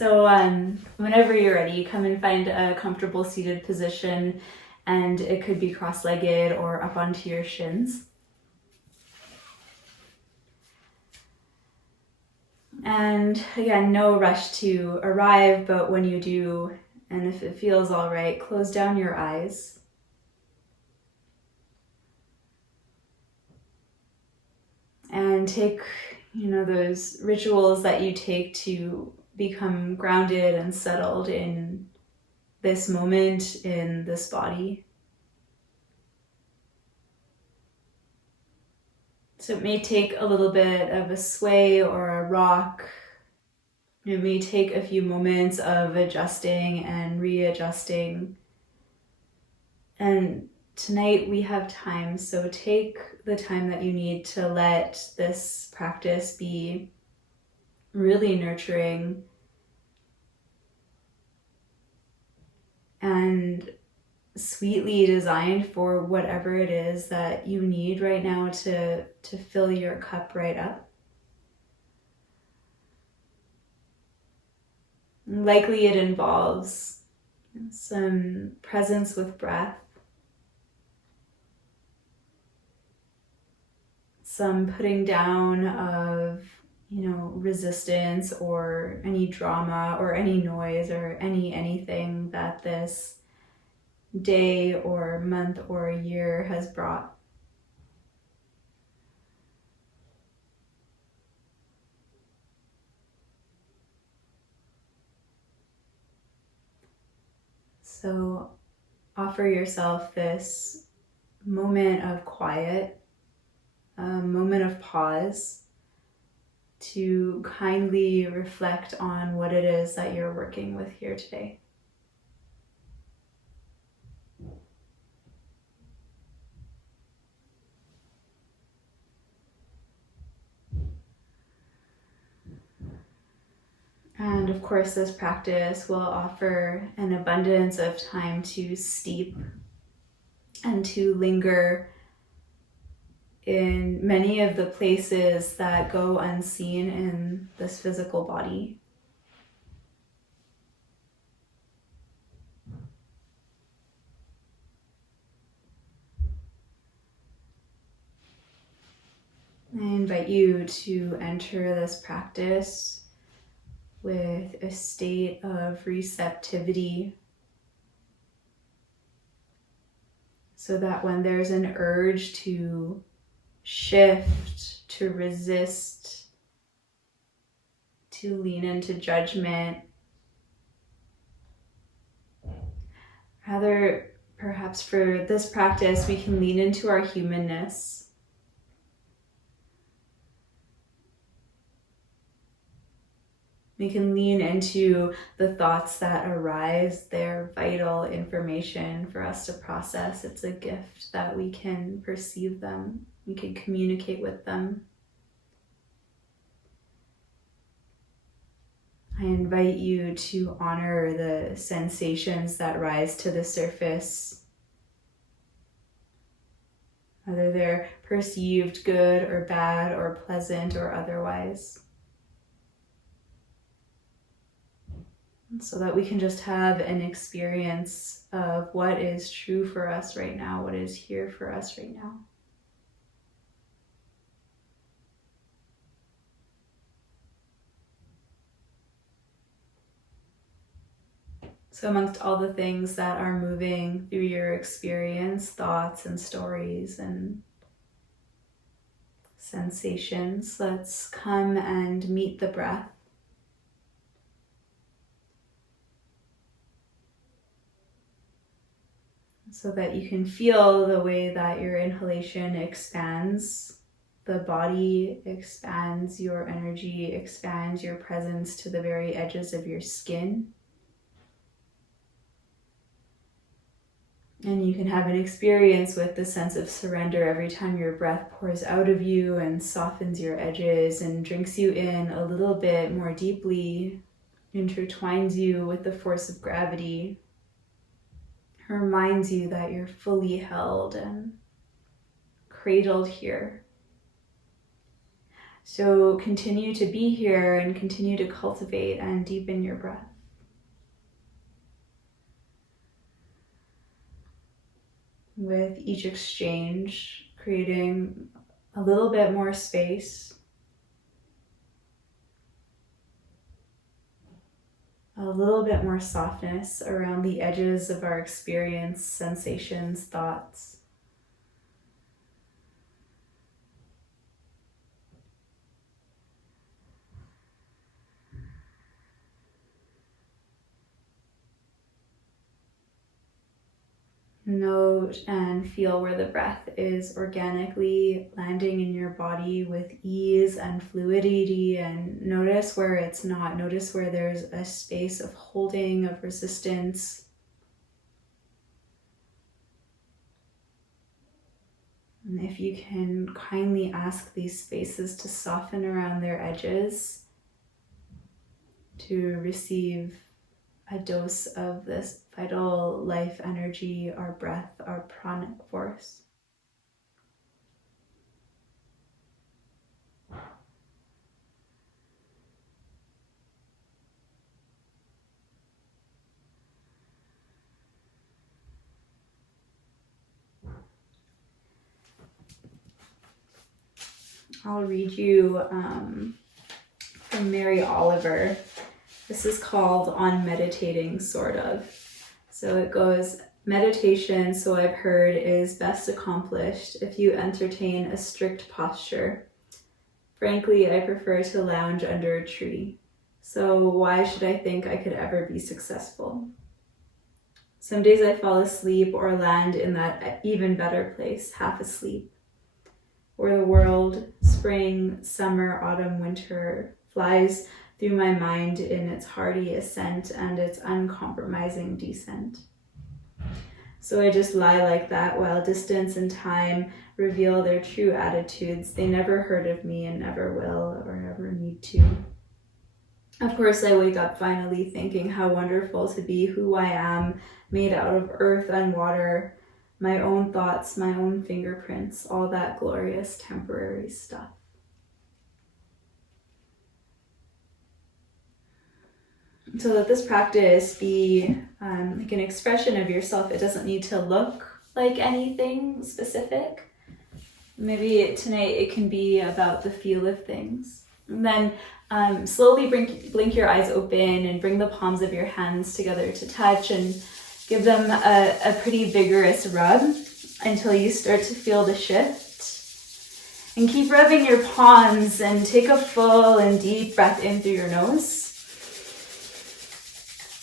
So whenever you're ready, come and find a comfortable seated position, and it could be cross-legged or up onto your shins. And again, no rush to arrive, but when you do, and if it feels all right, close down your eyes. And take, those rituals that you take to become grounded and settled in this moment, in this body. So it may take a little bit of a sway or a rock. It may take a few moments of adjusting and readjusting. And tonight we have time, so take the time that you need to let this practice be really nurturing and sweetly designed for whatever it is that you need right now to fill your cup right up. Likely it involves some presence with breath, some putting down of resistance or any drama or any noise or anything that this day or month or year has brought. So offer yourself this moment of quiet, a moment of pause to kindly reflect on what it is that you're working with here today. And of course, this practice will offer an abundance of time to steep and to linger in many of the places that go unseen in this physical body. I invite you to enter this practice with a state of receptivity, so that when there's an urge to shift, to resist, to lean into judgment, rather, perhaps for this practice, we can lean into our humanness. We can lean into the thoughts that arise. They're vital information for us to process. It's a gift that we can perceive them. We can communicate with them. I invite you to honor the sensations that rise to the surface, whether they're perceived good or bad or pleasant or otherwise, so that we can just have an experience of what is true for us right now, what is here for us right now. So amongst all the things that are moving through your experience, thoughts and stories and sensations, let's come and meet the breath. So that you can feel the way that your inhalation expands the body, expands your energy, expands your presence to the very edges of your skin. And you can have an experience with the sense of surrender every time your breath pours out of you and softens your edges and drinks you in a little bit more deeply, intertwines you with the force of gravity, reminds you that you're fully held and cradled here. So continue to be here and continue to cultivate and deepen your breath. With each exchange, creating a little bit more space, a little bit more softness around the edges of our experience, sensations, thoughts. Note and feel where the breath is organically landing in your body with ease and fluidity, and notice where it's not. Notice where there's a space of holding, of resistance. And if you can kindly ask these spaces to soften around their edges, to receive a dose of this vital life energy, our breath, our pranic force. I'll read you from Mary Oliver. This is called On Meditating, sort of. So it goes, meditation, so I've heard, is best accomplished if you entertain a strict posture. Frankly, I prefer to lounge under a tree. So why should I think I could ever be successful? Some days I fall asleep or land in that even better place, half asleep, where the world, spring, summer, autumn, winter, flies through my mind in its hearty ascent and its uncompromising descent. So I just lie like that while distance and time reveal their true attitudes. They never heard of me and never will or ever need to. Of course, I wake up finally thinking how wonderful to be who I am, made out of earth and water, my own thoughts, my own fingerprints, all that glorious temporary stuff. So let this practice be like an expression of yourself. It doesn't need to look like anything specific. Maybe tonight it can be about the feel of things. And then slowly blink your eyes open and bring the palms of your hands together to touch and give them a pretty vigorous rub until you start to feel the shift. And keep rubbing your palms and take a full and deep breath in through your nose.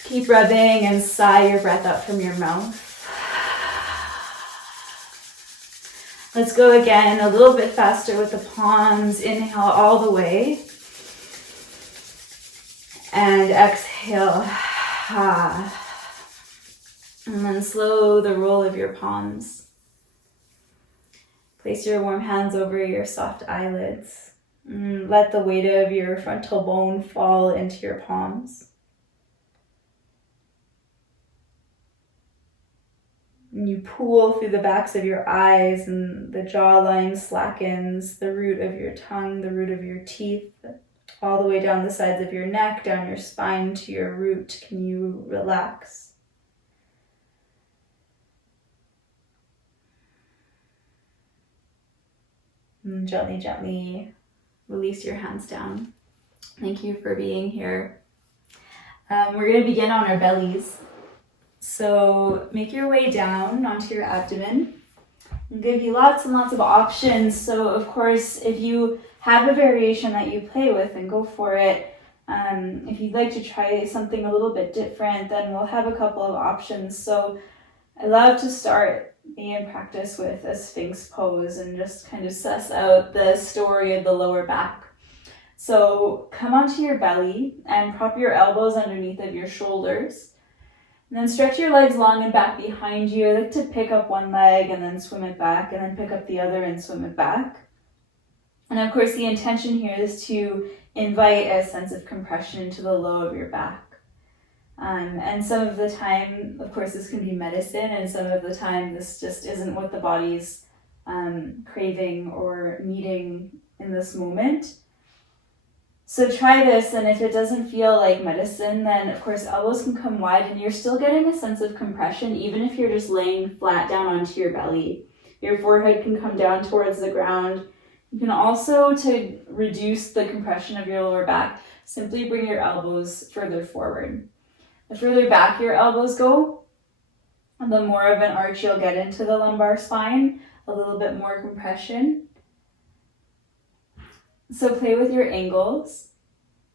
Keep rubbing and sigh your breath out from your mouth. Let's go again a little bit faster with the palms. Inhale all the way. And exhale. And then slow the roll of your palms. Place your warm hands over your soft eyelids. Let the weight of your frontal bone fall into your palms. And you pull through the backs of your eyes and the jawline slackens, the root of your tongue, the root of your teeth, all the way down the sides of your neck, down your spine to your root. Can you relax? And gently, gently release your hands down. Thank you for being here. We're going to begin on our bellies. So make your way down onto your abdomen. I'll give you lots and lots of options. So of course, if you have a variation that you play with, then go for it. If you'd like to try something a little bit different, then we'll have a couple of options. So I love to start the practice with a Sphynx pose and just kind of suss out the story of the lower back. So come onto your belly and prop your elbows underneath of your shoulders. And then stretch your legs long and back behind you. I like to pick up one leg and then swim it back, and then pick up the other and swim it back. And of course, the intention here is to invite a sense of compression into the low of your back. And some of the time, of course, this can be medicine, and some of the time this just isn't what the body's craving or needing in this moment. So try this, and if it doesn't feel like medicine, then of course elbows can come wide and you're still getting a sense of compression even if you're just laying flat down onto your belly. Your forehead can come down towards the ground. You can also, to reduce the compression of your lower back, simply bring your elbows further forward. The further back your elbows go, the more of an arch you'll get into the lumbar spine, a little bit more compression. So play with your angles,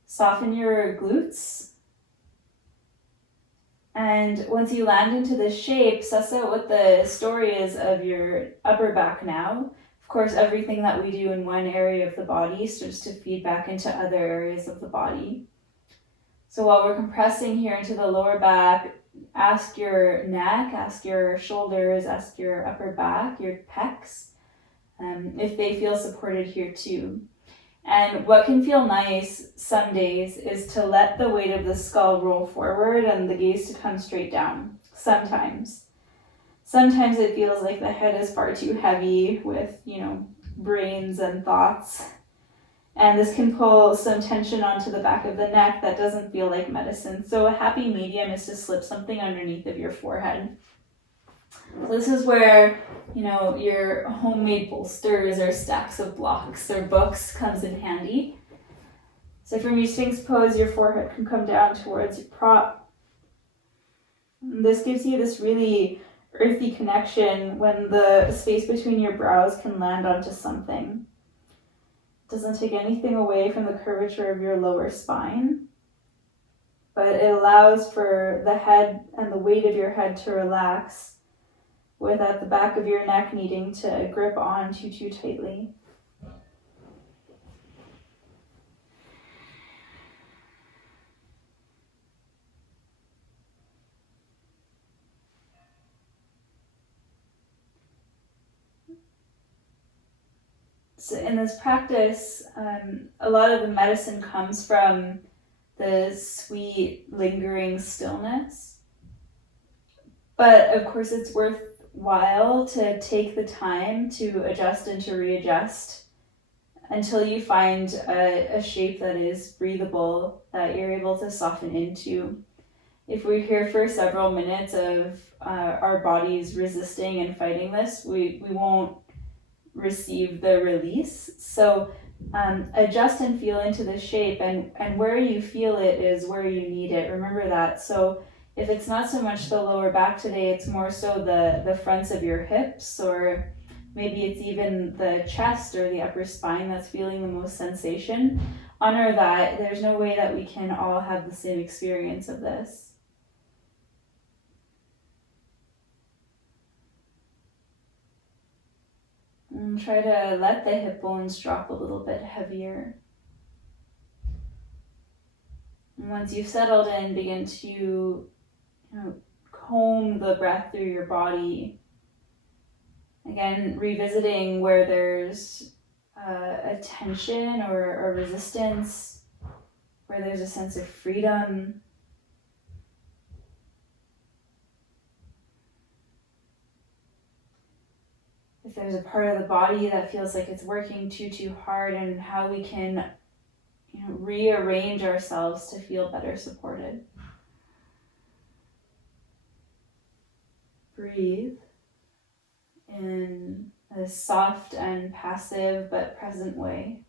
soften your glutes, and once you land into this shape, suss out what the story is of your upper back now. Of course, everything that we do in one area of the body starts to feed back into other areas of the body. So while we're compressing here into the lower back, ask your neck, ask your shoulders, ask your upper back, your pecs, if they feel supported here too. And what can feel nice some days is to let the weight of the skull roll forward and the gaze to come straight down. Sometimes it feels like the head is far too heavy with, brains and thoughts. And this can pull some tension onto the back of the neck that doesn't feel like medicine. So a happy medium is to slip something underneath of your forehead. So this is where, your homemade bolsters or stacks of blocks or books comes in handy. So from your Sphynx Pose, your forehead can come down towards your prop. And this gives you this really earthy connection when the space between your brows can land onto something. It doesn't take anything away from the curvature of your lower spine, but it allows for the head and the weight of your head to relax without the back of your neck needing to grip on too tightly. So in this practice, a lot of the medicine comes from the sweet, lingering stillness. But of course, it's worthwhile to take the time to adjust and to readjust until you find a shape that is breathable, that you're able to soften into. If we're here for several minutes of our bodies resisting and fighting this, we won't receive the release. So adjust and feel into the shape, and where you feel it is where you need it. Remember that. So if it's not so much the lower back today, it's more so the fronts of your hips, or maybe it's even the chest or the upper spine that's feeling the most sensation. Honor that. There's no way that we can all have the same experience of this. And try to let the hip bones drop a little bit heavier. And once you've settled in, begin to comb the breath through your body. Again, revisiting where there's a tension or a resistance, where there's a sense of freedom. If there's a part of the body that feels like it's working too hard, and how we can rearrange ourselves to feel better supported. Breathe in a soft and passive but present way.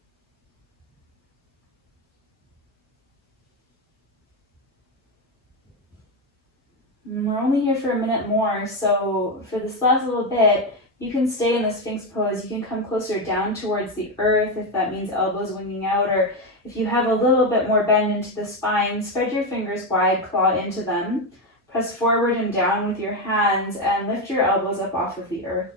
And we're only here for a minute more, so for this last little bit, you can stay in the Sphynx Pose. You can come closer down towards the earth if that means elbows winging out, or if you have a little bit more bend into the spine, spread your fingers wide, claw into them. Press forward and down with your hands and lift your elbows up off of the earth.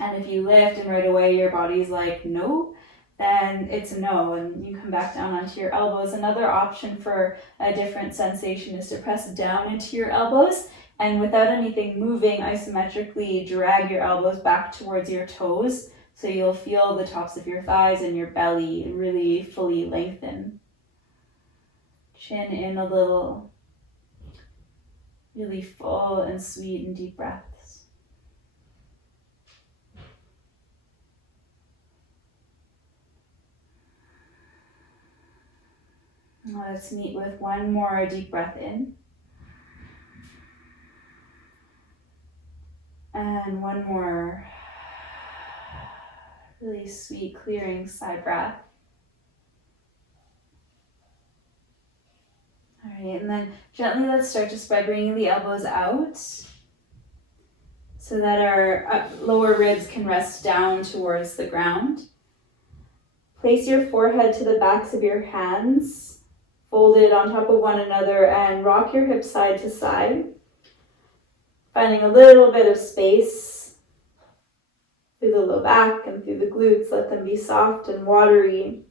And if you lift and right away your body's like, no, then it's a no, and you come back down onto your elbows. Another option for a different sensation is to press down into your elbows, and without anything moving, isometrically drag your elbows back towards your toes, so you'll feel the tops of your thighs and your belly really fully lengthen. Chin in a little. Really full and sweet and deep breaths. Let's meet with one more deep breath in. And one more really sweet, clearing sigh breath. All right, and then gently let's start just by bringing the elbows out so that our lower ribs can rest down towards the ground. Place your forehead to the backs of your hands, folded on top of one another, and rock your hips side to side, finding a little bit of space through the low back and through the glutes. Let them be soft and watery.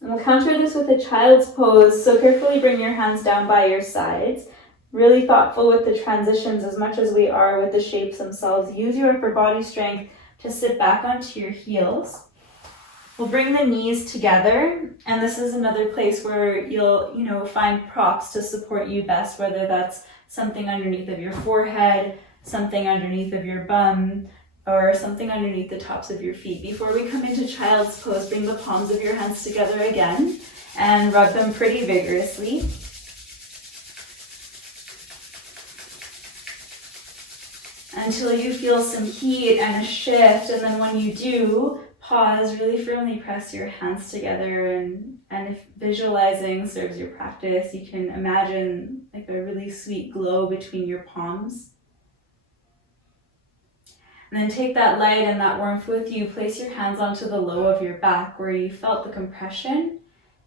And we'll counter this with a child's pose, so carefully bring your hands down by your sides. Really thoughtful with the transitions as much as we are with the shapes themselves. Use your upper body strength to sit back onto your heels. We'll bring the knees together, and this is another place where you'll find props to support you best, whether that's something underneath of your forehead, something underneath of your bum, or something underneath the tops of your feet. Before we come into child's pose, bring the palms of your hands together again and rub them pretty vigorously. Until you feel some heat and a shift, and then when you do, pause, really firmly press your hands together, and if visualizing serves your practice, you can imagine like a really sweet glow between your palms. And then take that light and that warmth with you, place your hands onto the low of your back where you felt the compression.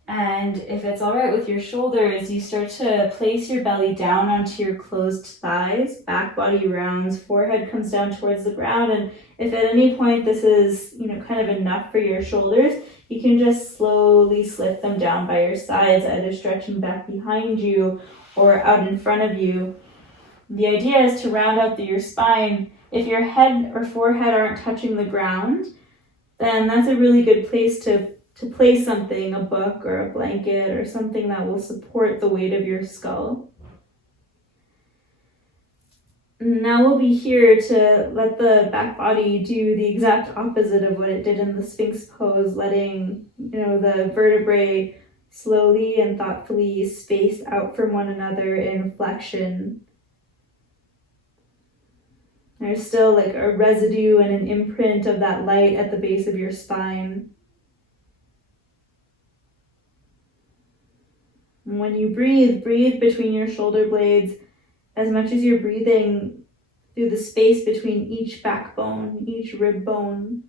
And if it's all right with your shoulders, you start to place your belly down onto your closed thighs, back body rounds, forehead comes down towards the ground. And if at any point this is, kind of enough for your shoulders, you can just slowly slip them down by your sides, either stretching back behind you or out in front of you. The idea is to round out through your spine. If your head or forehead aren't touching the ground, then that's a really good place to place something, a book or a blanket or something that will support the weight of your skull. Now we'll be here to let the back body do the exact opposite of what it did in the Sphynx Pose, letting the vertebrae slowly and thoughtfully space out from one another in flexion. There's still like a residue and an imprint of that light at the base of your spine. And when you breathe between your shoulder blades as much as you're breathing through the space between each backbone, each rib bone.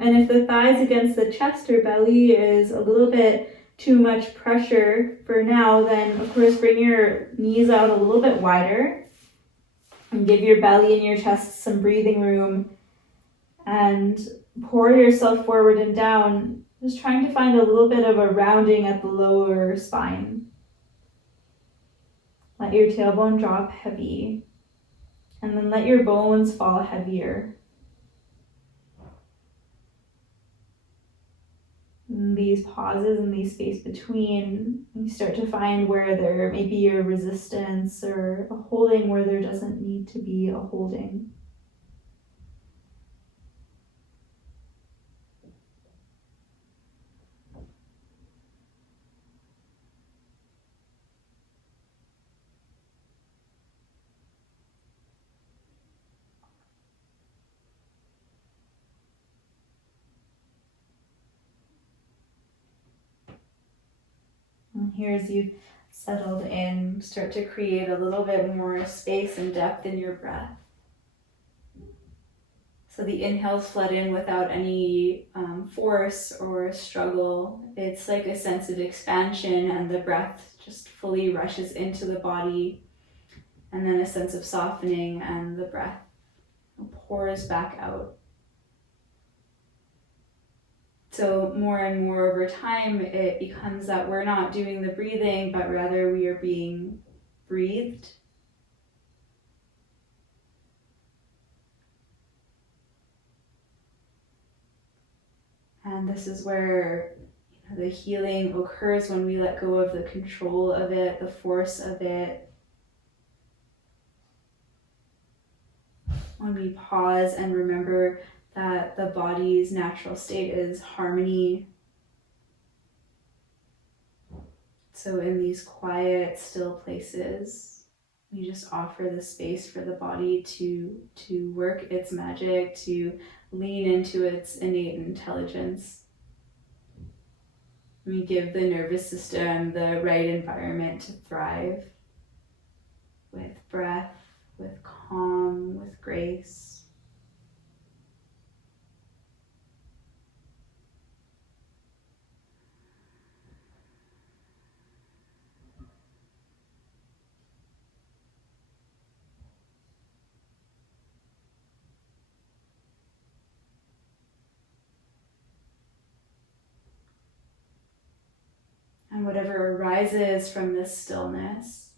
And if the thighs against the chest or belly is a little bit too much pressure for now, then of course bring your knees out a little bit wider and give your belly and your chest some breathing room and pour yourself forward and down, just trying to find a little bit of a rounding at the lower spine. Let your tailbone drop heavy, and then let your bones fall heavier. In these pauses and these space between, you start to find where there may be a resistance or a holding where there doesn't need to be a holding. And here, as you've settled in, start to create a little bit more space and depth in your breath. So the inhales flood in without any force or struggle. It's like a sense of expansion, and the breath just fully rushes into the body. And then a sense of softening, and the breath pours back out. So more and more over time, it becomes that we're not doing the breathing, but rather we are being breathed. And this is where the healing occurs, when we let go of the control of it, the force of it. when we pause and remember that the body's natural state is harmony. So in these quiet, still places, we just offer the space for the body to work its magic, to lean into its innate intelligence. We give the nervous system the right environment to thrive with breath, with calm, with grace. And whatever arises from this stillness,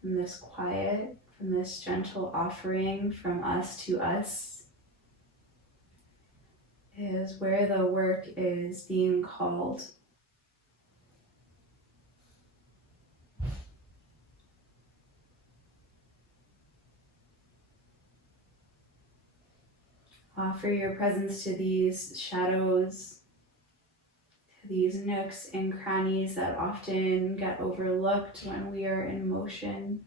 from this quiet, from this gentle offering from us to us, is where the work is being called. Offer your presence to these shadows, to these nooks and crannies that often get overlooked when we are in motion.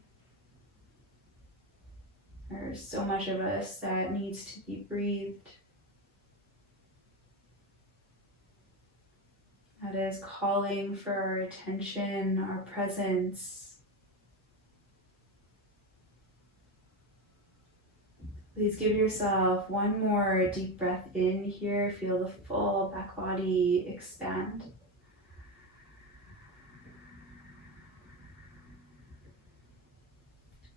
There's so much of us that needs to be breathed, that is calling for our attention, our presence. Please give yourself one more deep breath in here. Feel the full back body expand.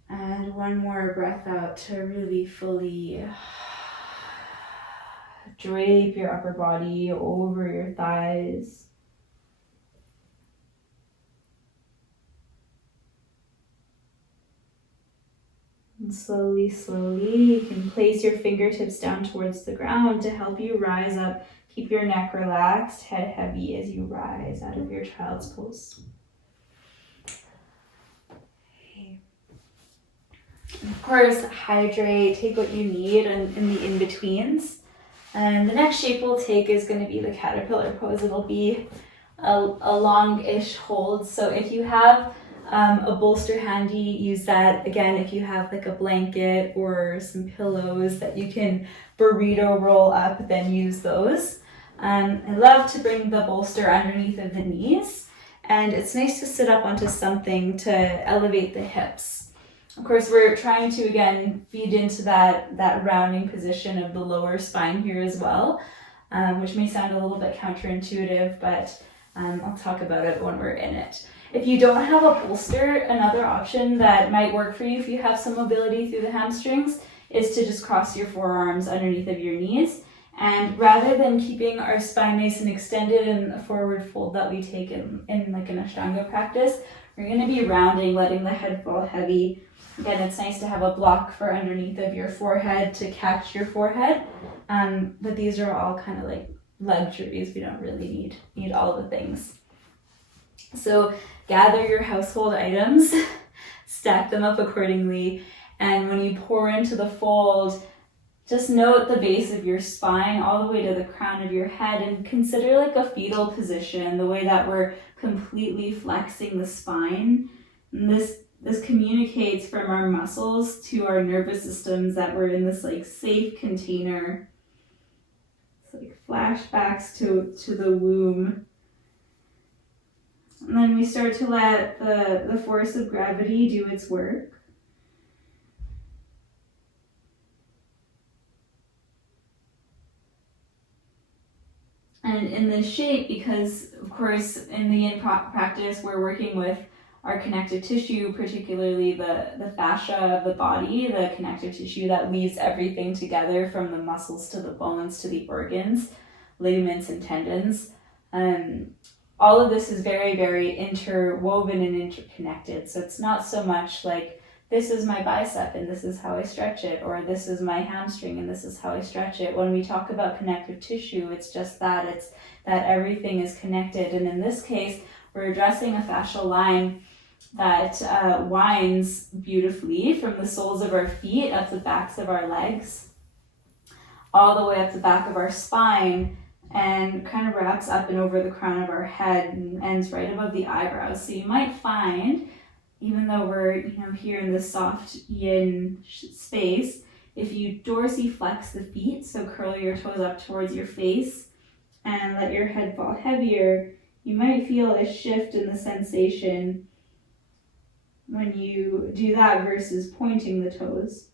And one more breath out to really fully drape your upper body over your thighs. And slowly, slowly, you can place your fingertips down towards the ground to help you rise up. Keep your neck relaxed, head heavy as you rise out of your child's pose. Okay. Of course, hydrate, take what you need in the in-betweens. And the next shape we'll take is going to be the caterpillar pose. It'll be a long-ish hold. So if you have a bolster handy, use that. Again, if you have like a blanket or some pillows that you can burrito roll up, then use those. I love to bring the bolster underneath of the knees, and it's nice to sit up onto something to elevate the hips. Of course, we're trying to, again, feed into that rounding position of the lower spine here as well, which may sound a little bit counterintuitive, but I'll talk about it when we're in it. If you don't have a bolster, another option that might work for you if you have some mobility through the hamstrings is to just cross your forearms underneath of your knees. And rather than keeping our spine nice and extended in a forward fold that we take in like an Ashtanga practice, we're going to be rounding, letting the head fall heavy. Again, it's nice to have a block for underneath of your forehead to catch your forehead. But these are all kind of like luxuries. We don't really need all the things. So gather your household items, stack them up accordingly, and when you pour into the fold, just note the base of your spine all the way to the crown of your head, and consider like a fetal position, the way that we're completely flexing the spine. And this communicates from our muscles to our nervous systems that we're in this like safe container. It's like flashbacks to the womb. And then we start to let the force of gravity do its work. And in this shape, because of course in the yin practice we're working with our connective tissue, particularly the fascia of the body, the connective tissue that weaves everything together from the muscles to the bones to the organs, ligaments and tendons. All of this is very, very interwoven and interconnected. So it's not so much like this is my bicep and this is how I stretch it, or this is my hamstring and this is how I stretch it. When we talk about connective tissue, it's just that. It's that everything is connected. And in this case, we're addressing a fascial line that winds beautifully from the soles of our feet up the backs of our legs, all the way up the back of our spine, and kind of wraps up and over the crown of our head and ends right above the eyebrows. So you might find, even though we're here in this soft yin space, if you dorsiflex the feet, so curl your toes up towards your face and let your head fall heavier, you might feel a shift in the sensation when you do that versus pointing the toes.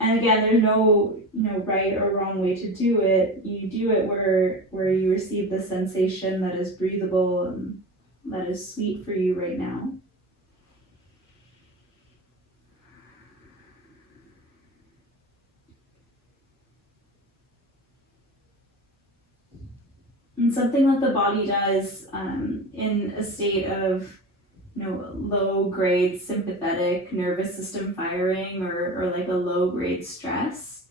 And again, there's no right or wrong way to do it. You do it where you receive the sensation that is breathable and that is sweet for you right now. And something that the body does in a state of low grade sympathetic nervous system firing or like a low grade stress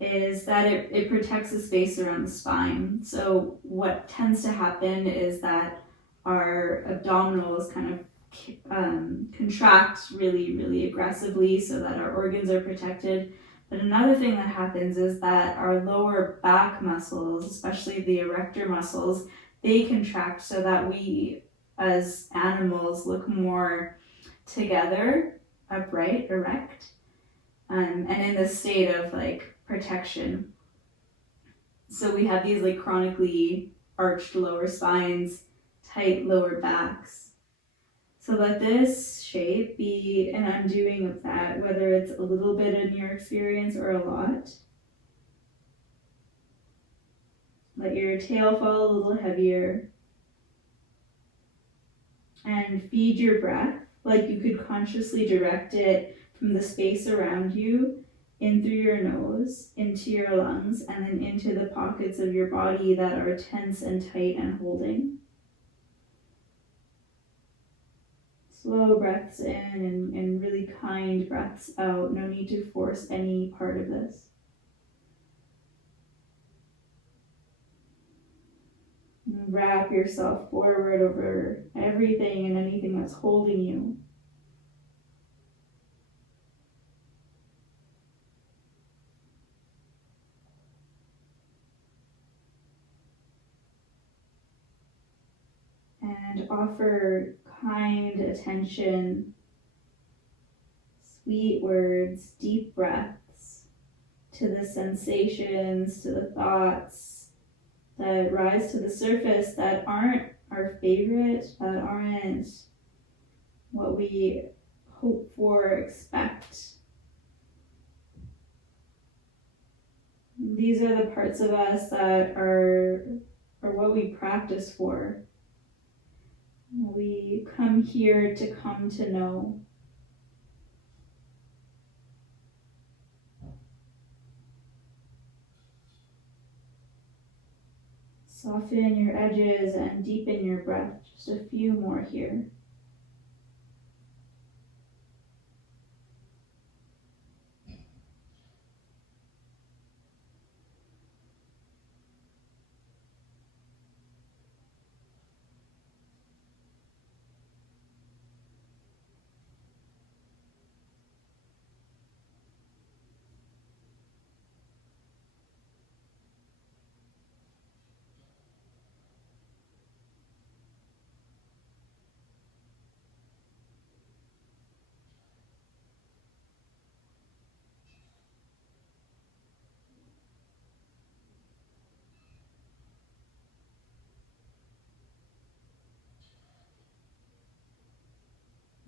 is that it protects the space around the spine. So what tends to happen is that our abdominals kind of contract really, really aggressively so that our organs are protected. But another thing that happens is that our lower back muscles, especially the erector muscles, they contract so that we as animals look more together, upright, erect, and in this state of like protection. So we have these like chronically arched lower spines, tight lower backs. So let this shape be an undoing of that, whether it's a little bit in your experience or a lot. Let your tail fall a little heavier. And feed your breath like you could consciously direct it from the space around you, in through your nose, into your lungs, and then into the pockets of your body that are tense and tight and holding. Slow breaths in and really kind breaths out. No need to force any part of this. And wrap yourself forward over everything and anything that's holding you. And offer kind attention, sweet words, deep breaths to the sensations, to the thoughts that rise to the surface that aren't our favorite, that aren't what we hope for, expect. These are the parts of us that are what we practice for. We come here to come to know. Soften your edges and deepen your breath. Just a few more here.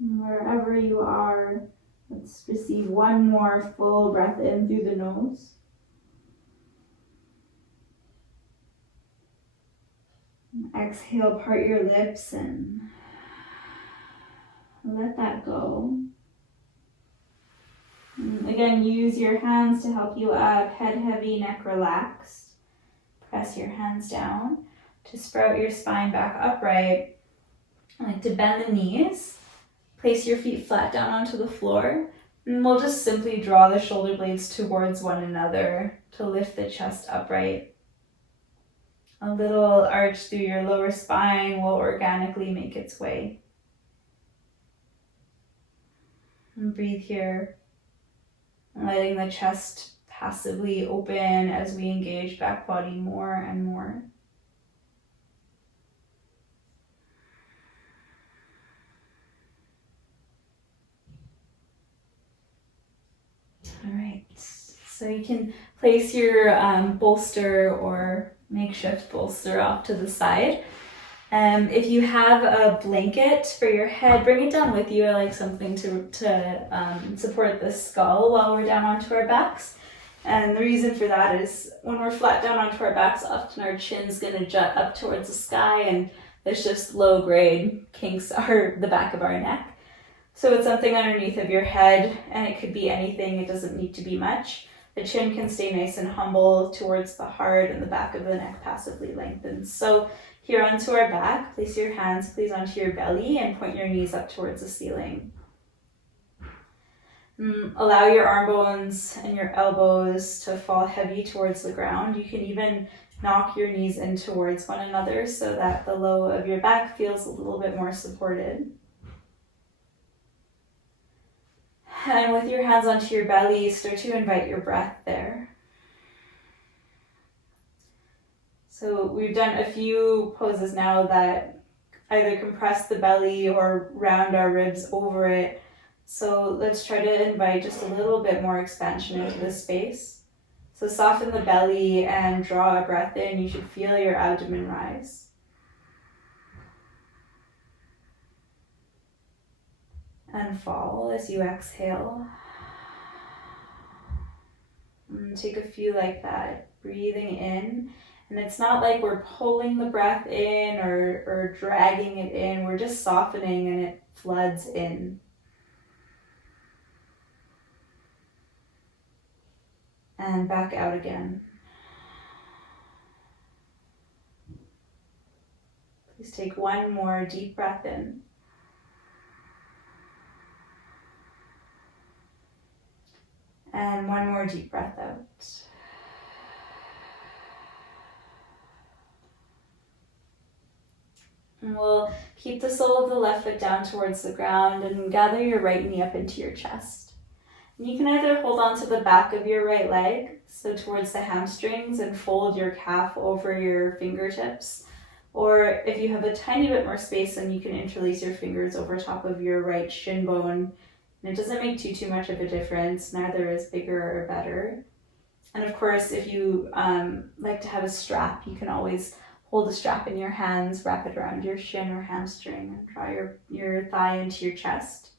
Wherever you are, let's receive one more full breath in through the nose. Exhale, part your lips and let that go. And again, use your hands to help you up, head heavy, neck relaxed. Press your hands down to sprout your spine back upright. I like to bend the knees. Place your feet flat down onto the floor, and we'll just simply draw the shoulder blades towards one another to lift the chest upright. A little arch through your lower spine will organically make its way. And breathe here, letting the chest passively open as we engage back body more and more. All right, so you can place your bolster or makeshift bolster off to the side. If you have a blanket for your head, bring it down with you. I like something to support the skull while we're down onto our backs. And the reason for that is when we're flat down onto our backs, often our chin's going to jut up towards the sky, and there's just low-grade kinks are the back of our neck. So it's something underneath of your head, and it could be anything. It doesn't need to be much. The chin can stay nice and humble towards the heart, and the back of the neck passively lengthens. So here onto our back, place your hands please onto your belly and point your knees up towards the ceiling. Allow your arm bones and your elbows to fall heavy towards the ground. You can even knock your knees in towards one another so that the low of your back feels a little bit more supported. And with your hands onto your belly, start to invite your breath there. So we've done a few poses now that either compress the belly or round our ribs over it. So let's try to invite just a little bit more expansion into this space. So soften the belly and draw a breath in. You should feel your abdomen rise. And fall as you exhale. And take a few like that, breathing in. And it's not like we're pulling the breath in or dragging it in. We're just softening and it floods in. And back out again. Please take one more deep breath in. And one more deep breath out. And we'll keep the sole of the left foot down towards the ground and gather your right knee up into your chest. And you can either hold on to the back of your right leg, so towards the hamstrings, and fold your calf over your fingertips. Or if you have a tiny bit more space, then you can interlace your fingers over top of your right shin bone. And it doesn't make too much of a difference. Neither is bigger or better. And of course, if you like to have a strap, you can always hold the strap in your hands, wrap it around your shin or hamstring, and draw your thigh into your chest.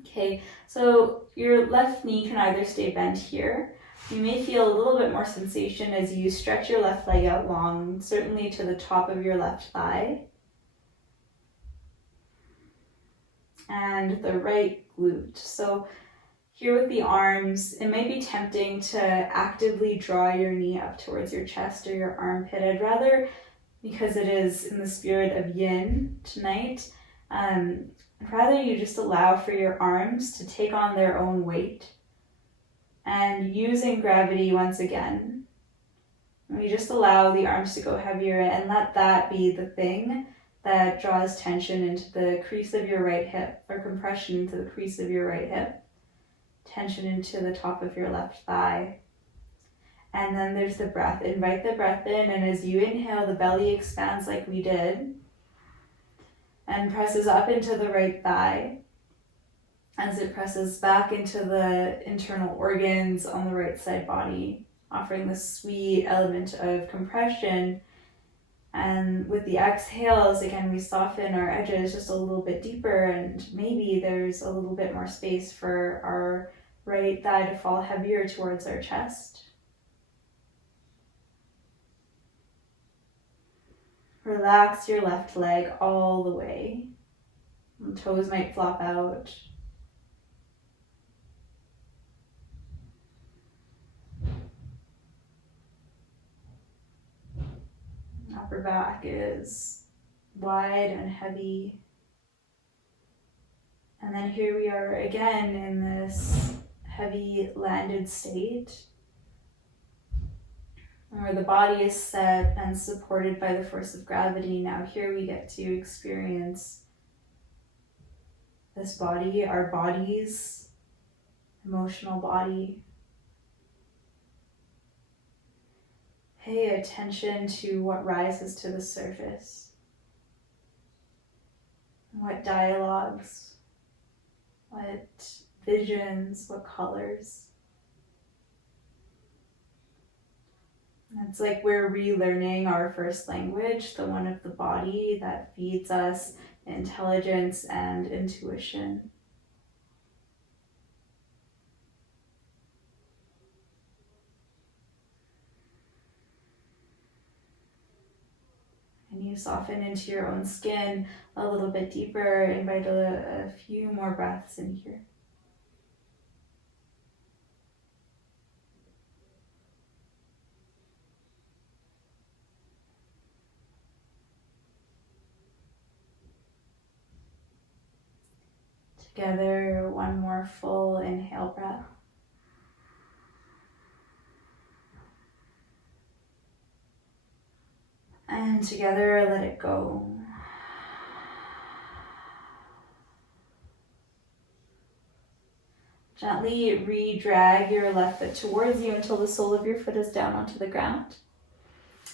Okay, so your left knee can either stay bent here. You may feel a little bit more sensation as you stretch your left leg out long, certainly to the top of your left thigh. And the right glute. So here with the arms, it may be tempting to actively draw your knee up towards your chest or your armpit. I'd rather, because it is in the spirit of yin tonight, I'd rather you just allow for your arms to take on their own weight. And using gravity once again, we just allow the arms to go heavier and let that be the thing that draws tension into the crease of your right hip, or compression into the crease of your right hip, tension into the top of your left thigh. And then there's the breath. Invite the breath in, and as you inhale, the belly expands like we did and presses up into the right thigh as it presses back into the internal organs on the right side body, offering this sweet element of compression. And with the exhales, again, we soften our edges just a little bit deeper, and maybe there's a little bit more space for our right thigh to fall heavier towards our chest. Relax your left leg all the way. The toes might flop out. Upper back is wide and heavy. And then here we are again in this heavy landed state where the body is set and supported by the force of gravity. Now here we get to experience this body, our bodies, emotional body. Pay attention to what rises to the surface. What dialogues, what visions, what colors. It's like we're relearning our first language, the one of the body that feeds us intelligence and intuition. And you soften into your own skin a little bit deeper. Invite a few more breaths in here. Together, one more full inhale breath. And together, let it go. Gently re-drag your left foot towards you until the sole of your foot is down onto the ground.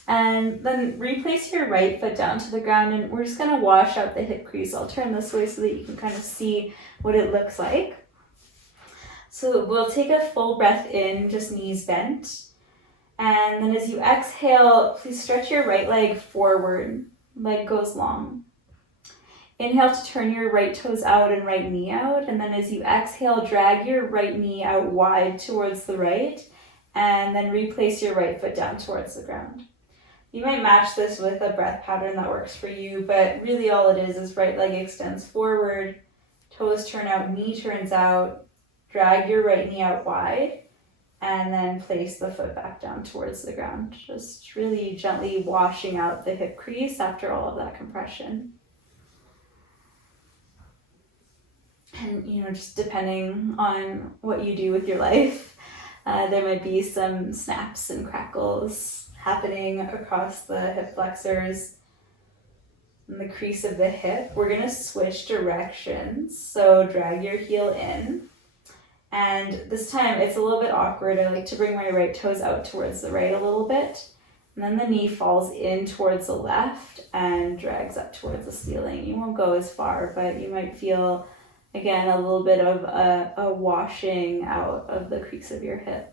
And then replace your right foot down to the ground, and we're just gonna wash out the hip crease. I'll turn this way so that you can kind of see what it looks like. So we'll take a full breath in, just knees bent. And then as you exhale, please stretch your right leg forward, leg goes long. Inhale to turn your right toes out and right knee out. And then as you exhale, drag your right knee out wide towards the right, and then replace your right foot down towards the ground. You might match this with a breath pattern that works for you, but really all it is right leg extends forward, toes turn out, knee turns out, drag your right knee out wide, and then place the foot back down towards the ground. Just really gently washing out the hip crease after all of that compression. And, just depending on what you do with your life, there might be some snaps and crackles happening across the hip flexors and the crease of the hip. We're gonna switch directions. So drag your heel in. And this time it's a little bit awkward. I like to bring my right toes out towards the right a little bit. And then the knee falls in towards the left and drags up towards the ceiling. You won't go as far, but you might feel, again, a little bit of a washing out of the crease of your hip.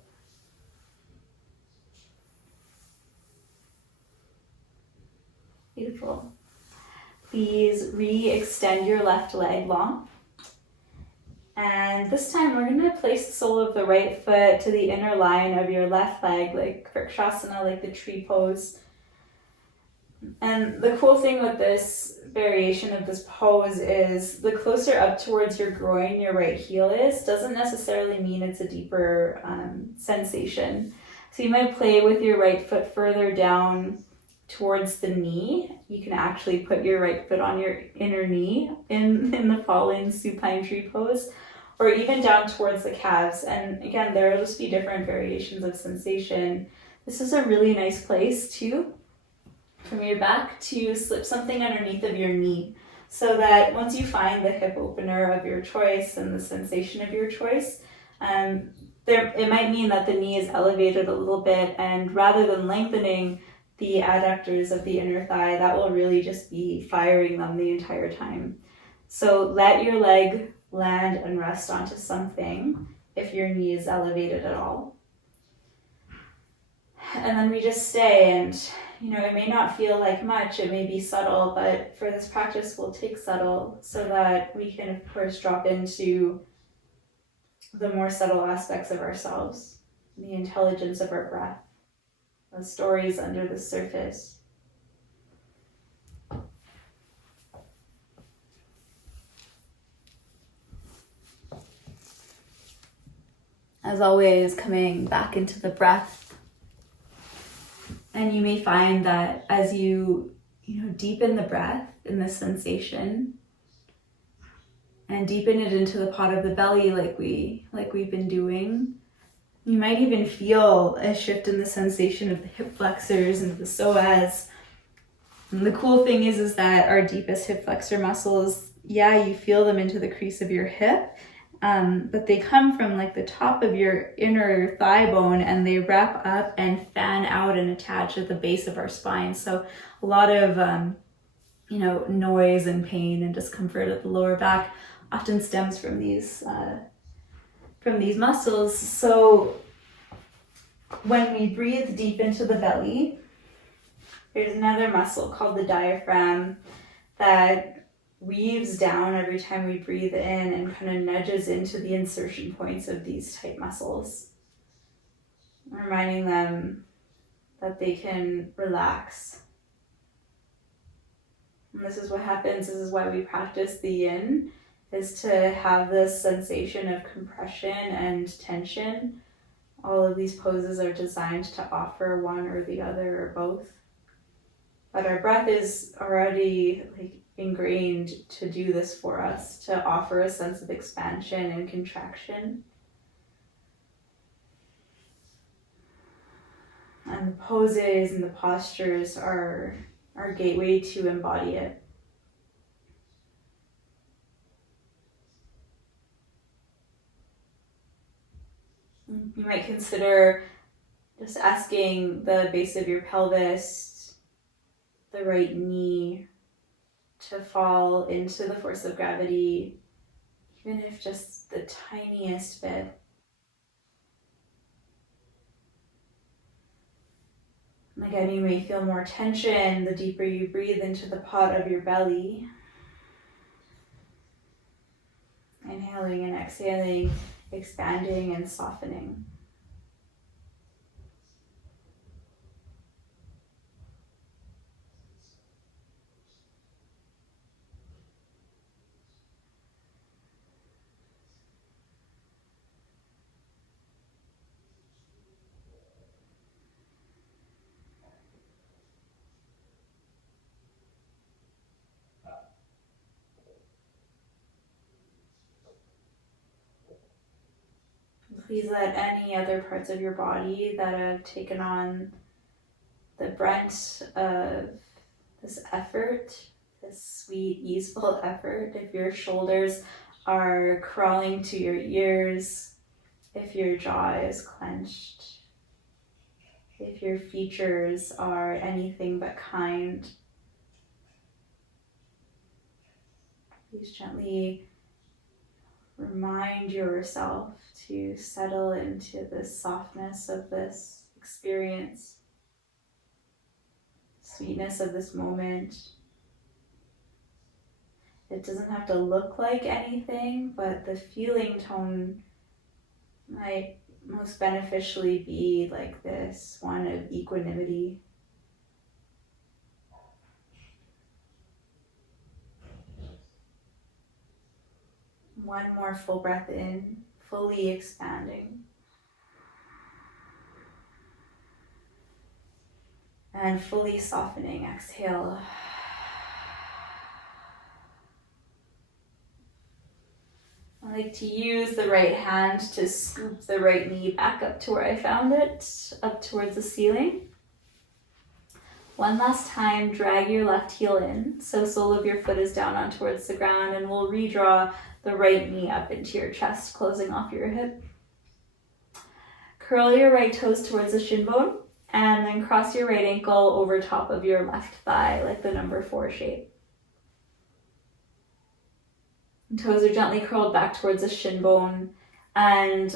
Beautiful. Please re-extend your left leg long. And this time we're going to place the sole of the right foot to the inner line of your left leg, like Shavasana, like the tree pose. And the cool thing with this variation of this pose is the closer up towards your groin your right heel is, doesn't necessarily mean it's a deeper sensation. So you might play with your right foot further down towards the knee. You can actually put your right foot on your inner knee in the fallen supine tree pose, or even down towards the calves. And again, there will just be different variations of sensation. This is a really nice place too, from your back, to slip something underneath of your knee, so that once you find the hip opener of your choice and the sensation of your choice, it might mean that the knee is elevated a little bit, and rather than lengthening the adductors of the inner thigh, that will really just be firing them the entire time. So let your leg land and rest onto something if your knee is elevated at all. And then we just stay, and it may not feel like much, it may be subtle, but for this practice we'll take subtle so that we can of course drop into the more subtle aspects of ourselves, the intelligence of our breath, the stories under the surface. As always, coming back into the breath. And you may find that as you deepen the breath in this sensation and deepen it into the pot of the belly like we've been doing, you might even feel a shift in the sensation of the hip flexors and the psoas. And the cool thing is that our deepest hip flexor muscles, yeah, you feel them into the crease of your hip, but they come from like the top of your inner thigh bone and they wrap up and fan out and attach at the base of our spine. So a lot of, noise and pain and discomfort at the lower back often stems from these muscles. So when we breathe deep into the belly, there's another muscle called the diaphragm that weaves down every time we breathe in and kind of nudges into the insertion points of these tight muscles, reminding them that they can relax. And this is what happens. This is why we practice the yin, is to have this sensation of compression and tension. All of these poses are designed to offer one or the other or both. But our breath is already ingrained to do this for us, to offer a sense of expansion and contraction. And the poses and the postures are our gateway to embody it. You might consider just asking the base of your pelvis, the right knee, to fall into the force of gravity, even if just the tiniest bit. Again, you may feel more tension the deeper you breathe into the pot of your belly. Inhaling and exhaling, expanding and softening. Please let any other parts of your body that have taken on the brunt of this effort, this sweet, easeful effort, if your shoulders are crawling to your ears, if your jaw is clenched, if your features are anything but kind, please gently remind yourself to settle into the softness of this experience, sweetness of this moment. It doesn't have to look like anything, but the feeling tone might most beneficially be like this, one of equanimity. One more full breath in, fully expanding. And fully softening, exhale. I like to use the right hand to scoop the right knee back up to where I found it, up towards the ceiling. One last time, drag your left heel in, so sole of your foot is down on towards the ground, and we'll redraw the right knee up into your chest, closing off your hip. Curl your right toes towards the shin bone, and then cross your right ankle over top of your left thigh, like the number 4 shape. Toes are gently curled back towards the shin bone, and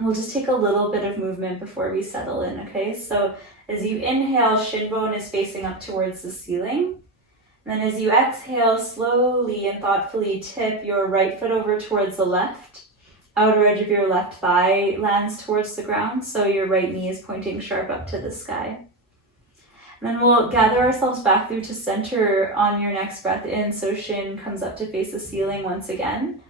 we'll just take a little bit of movement before we settle in, okay? So as you inhale, shin bone is facing up towards the ceiling. And then as you exhale, slowly and thoughtfully tip your right foot over towards the left. Outer edge of your left thigh lands towards the ground, so your right knee is pointing sharp up to the sky. And then we'll gather ourselves back through to center on your next breath in, so shin comes up to face the ceiling once again.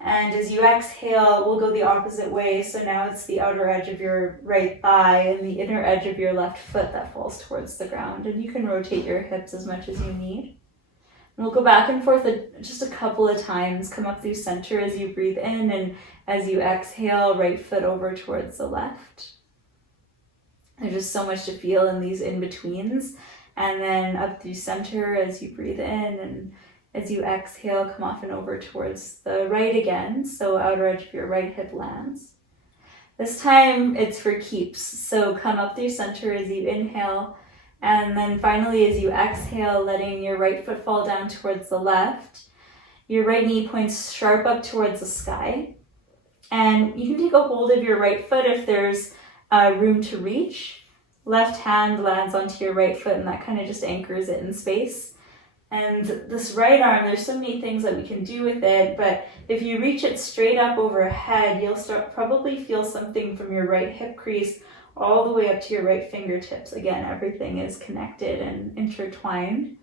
And as you exhale, we'll go the opposite way, so now it's the outer edge of your right thigh and the inner edge of your left foot that falls towards the ground. And you can rotate your hips as much as you need. And we'll go back and forth just a couple of times, come up through center as you breathe in, and as you exhale, right foot over towards the left. There's just so much to feel in these in-betweens. And then up through center as you breathe in, and As you exhale, come off and over towards the right again, so outer edge of your right hip lands. This time it's for keeps, so come up through center as you inhale, and then finally as you exhale, letting your right foot fall down towards the left. Your right knee points sharp up towards the sky, and you can take a hold of your right foot if there's room to reach. Left hand lands onto your right foot, and that kind of just anchors it in space. And this right arm, there's so many things that we can do with it, but if you reach it straight up overhead, you'll probably feel something from your right hip crease all the way up to your right fingertips. Again, everything is connected and intertwined.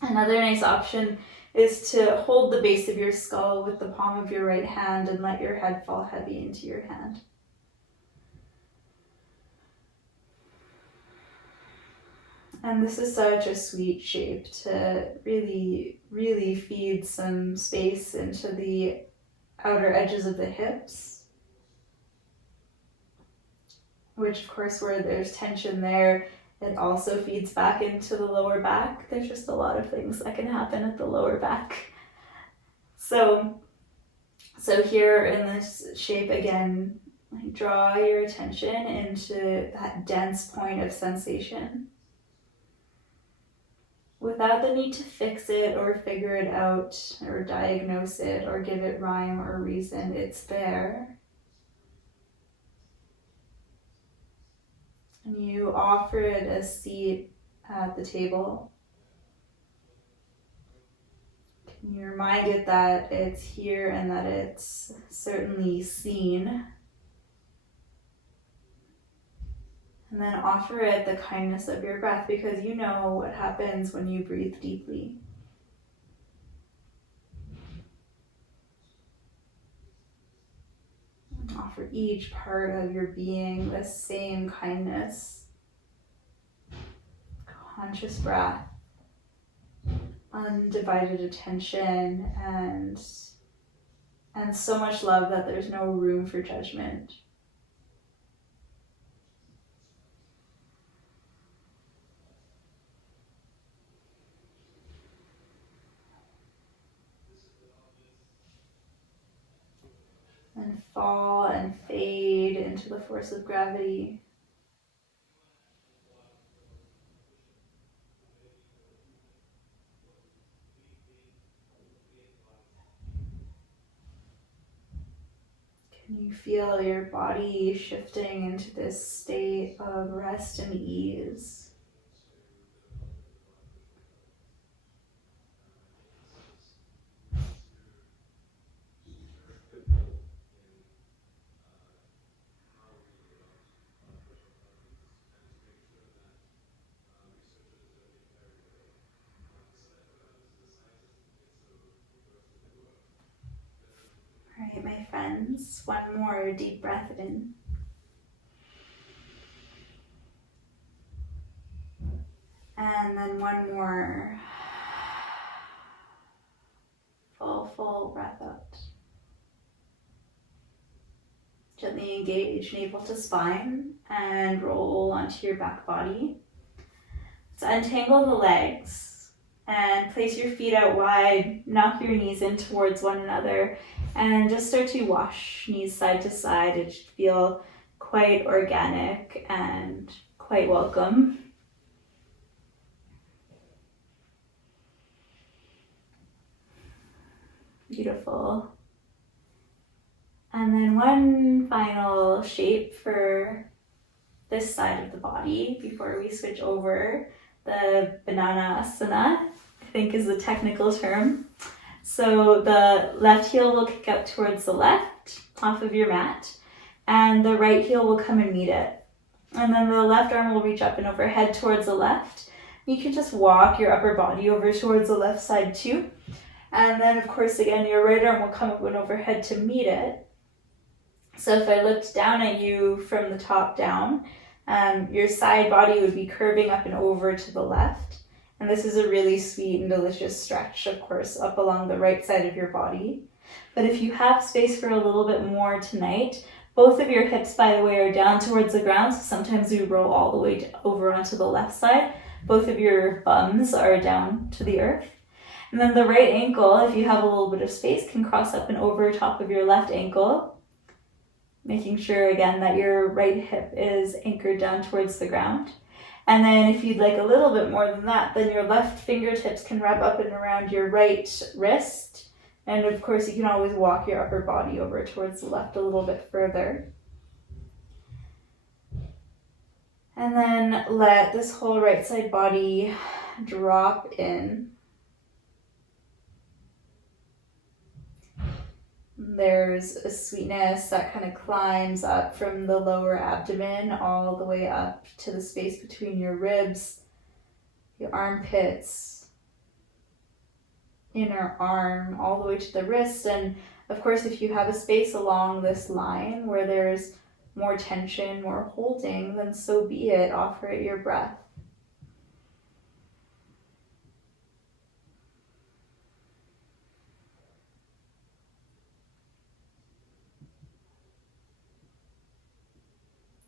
Another nice option is to hold the base of your skull with the palm of your right hand and let your head fall heavy into your hand. And this is such a sweet shape to really, really feed some space into the outer edges of the hips, which of course where there's tension there, it also feeds back into the lower back. There's just a lot of things that can happen at the lower back. So here in this shape again, draw your attention into that dense point of sensation, without the need to fix it or figure it out or diagnose it or give it rhyme or reason. It's there. And you offer it a seat at the table. Can you remind it that it's here and that it's certainly seen? And then offer it the kindness of your breath, because you know what happens when you breathe deeply. And offer each part of your being the same kindness. Conscious breath, undivided attention, and so much love that there's no room for judgment. And fall and fade into the force of gravity. Can you feel your body shifting into this state of rest and ease? All right, my friends, one more deep breath in. And then one more full breath out. Gently engage navel to spine and roll onto your back body. So untangle the legs and place your feet out wide, knock your knees in towards one another, and just start to wash knees side to side. It should feel quite organic and quite welcome. Beautiful. And then one final shape for this side of the body before we switch over. The banana asana, I think, is the technical term. So the left heel will kick up towards the left off of your mat, and the right heel will come and meet it. And then the left arm will reach up and overhead towards the left. You can just walk your upper body over towards the left side too. And then of course again, your right arm will come up and overhead to meet it. So if I looked down at you from the top down, your side body would be curving up and over to the left. And this is a really sweet and delicious stretch, of course, up along the right side of your body. But if you have space for a little bit more tonight, both of your hips, by the way, are down towards the ground. So sometimes we roll all the way over onto the left side. Both of your bums are down to the earth. And then the right ankle, if you have a little bit of space, can cross up and over top of your left ankle, making sure again that your right hip is anchored down towards the ground. And then if you'd like a little bit more than that, then your left fingertips can wrap up and around your right wrist. And of course, you can always walk your upper body over towards the left a little bit further. And then let this whole right side body drop in. There's a sweetness that kind of climbs up from the lower abdomen all the way up to the space between your ribs, your armpits, inner arm, all the way to the wrist. And of course, if you have a space along this line where there's more tension, more holding, then so be it. Offer it your breath.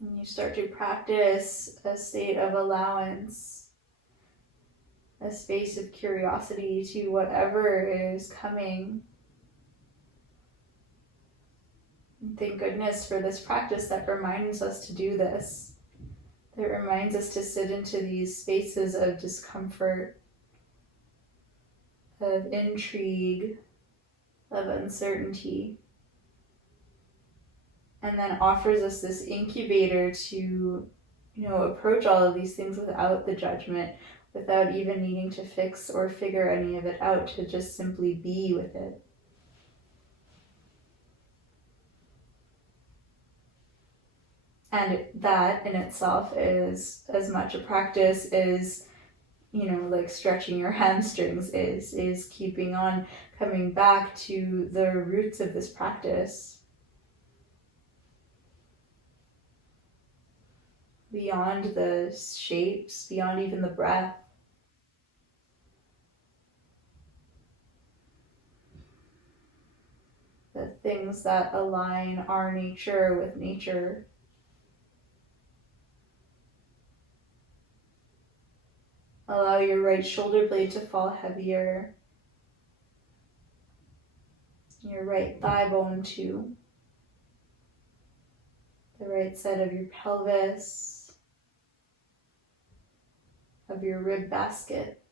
And you start to practice a state of allowance, a space of curiosity to whatever is coming. And thank goodness for this practice that reminds us to do this. That reminds us to sit into these spaces of discomfort, of intrigue, of uncertainty. And then offers us this incubator to, approach all of these things without the judgment, without even needing to fix or figure any of it out, to just simply be with it. And that in itself is as much a practice as, like stretching your hamstrings is keeping on coming back to the roots of this practice. Beyond the shapes, beyond even the breath. The things that align our nature with nature. Allow your right shoulder blade to fall heavier. Your right thigh bone too. The right side of your pelvis, of your rib basket.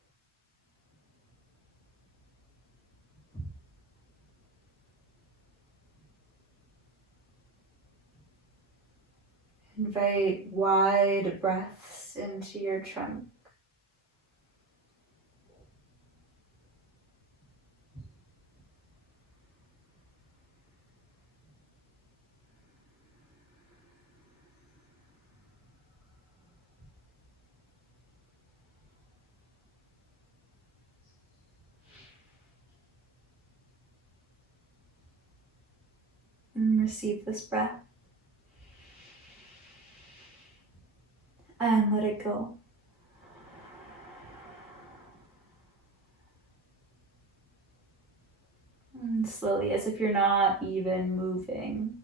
Invite wide breaths into your trunk. And receive this breath. And let it go. And slowly, as if you're not even moving,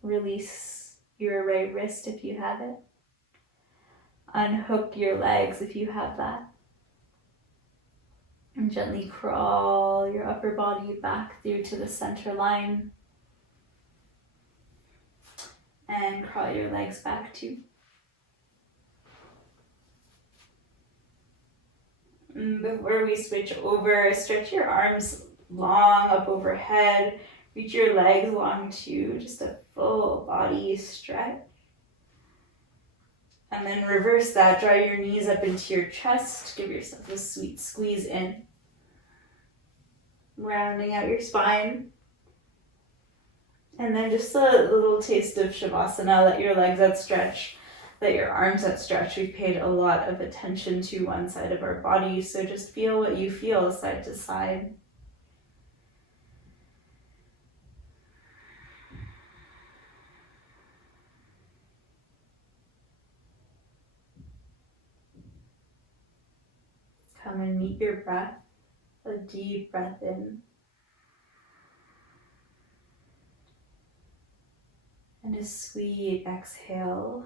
release your right wrist if you have it. Unhook your legs if you have that. And gently crawl your upper body back through to the center line. And crawl your legs back too. And before we switch over, stretch your arms long up overhead. Reach your legs long too, just a full body stretch. And then reverse that, draw your knees up into your chest, give yourself a sweet squeeze in. Rounding out your spine. And then just a little taste of Shavasana, let your legs outstretch, let your arms outstretch. We've paid a lot of attention to one side of our body, so just feel what you feel side to side. Come and meet your breath, a deep breath in. And a sweet exhale.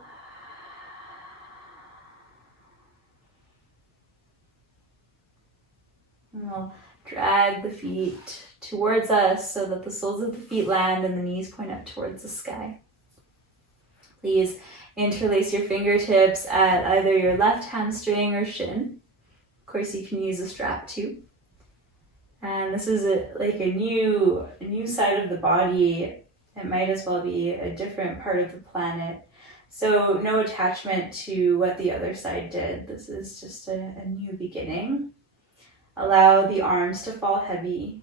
We'll drag the feet towards us so that the soles of the feet land and the knees point up towards the sky. Please interlace your fingertips at either your left hamstring or shin. Of course, you can use a strap too. And this is like a new side of the body. It might as well be a different part of the planet. So no attachment to what the other side did. This is just a new beginning. Allow the arms to fall heavy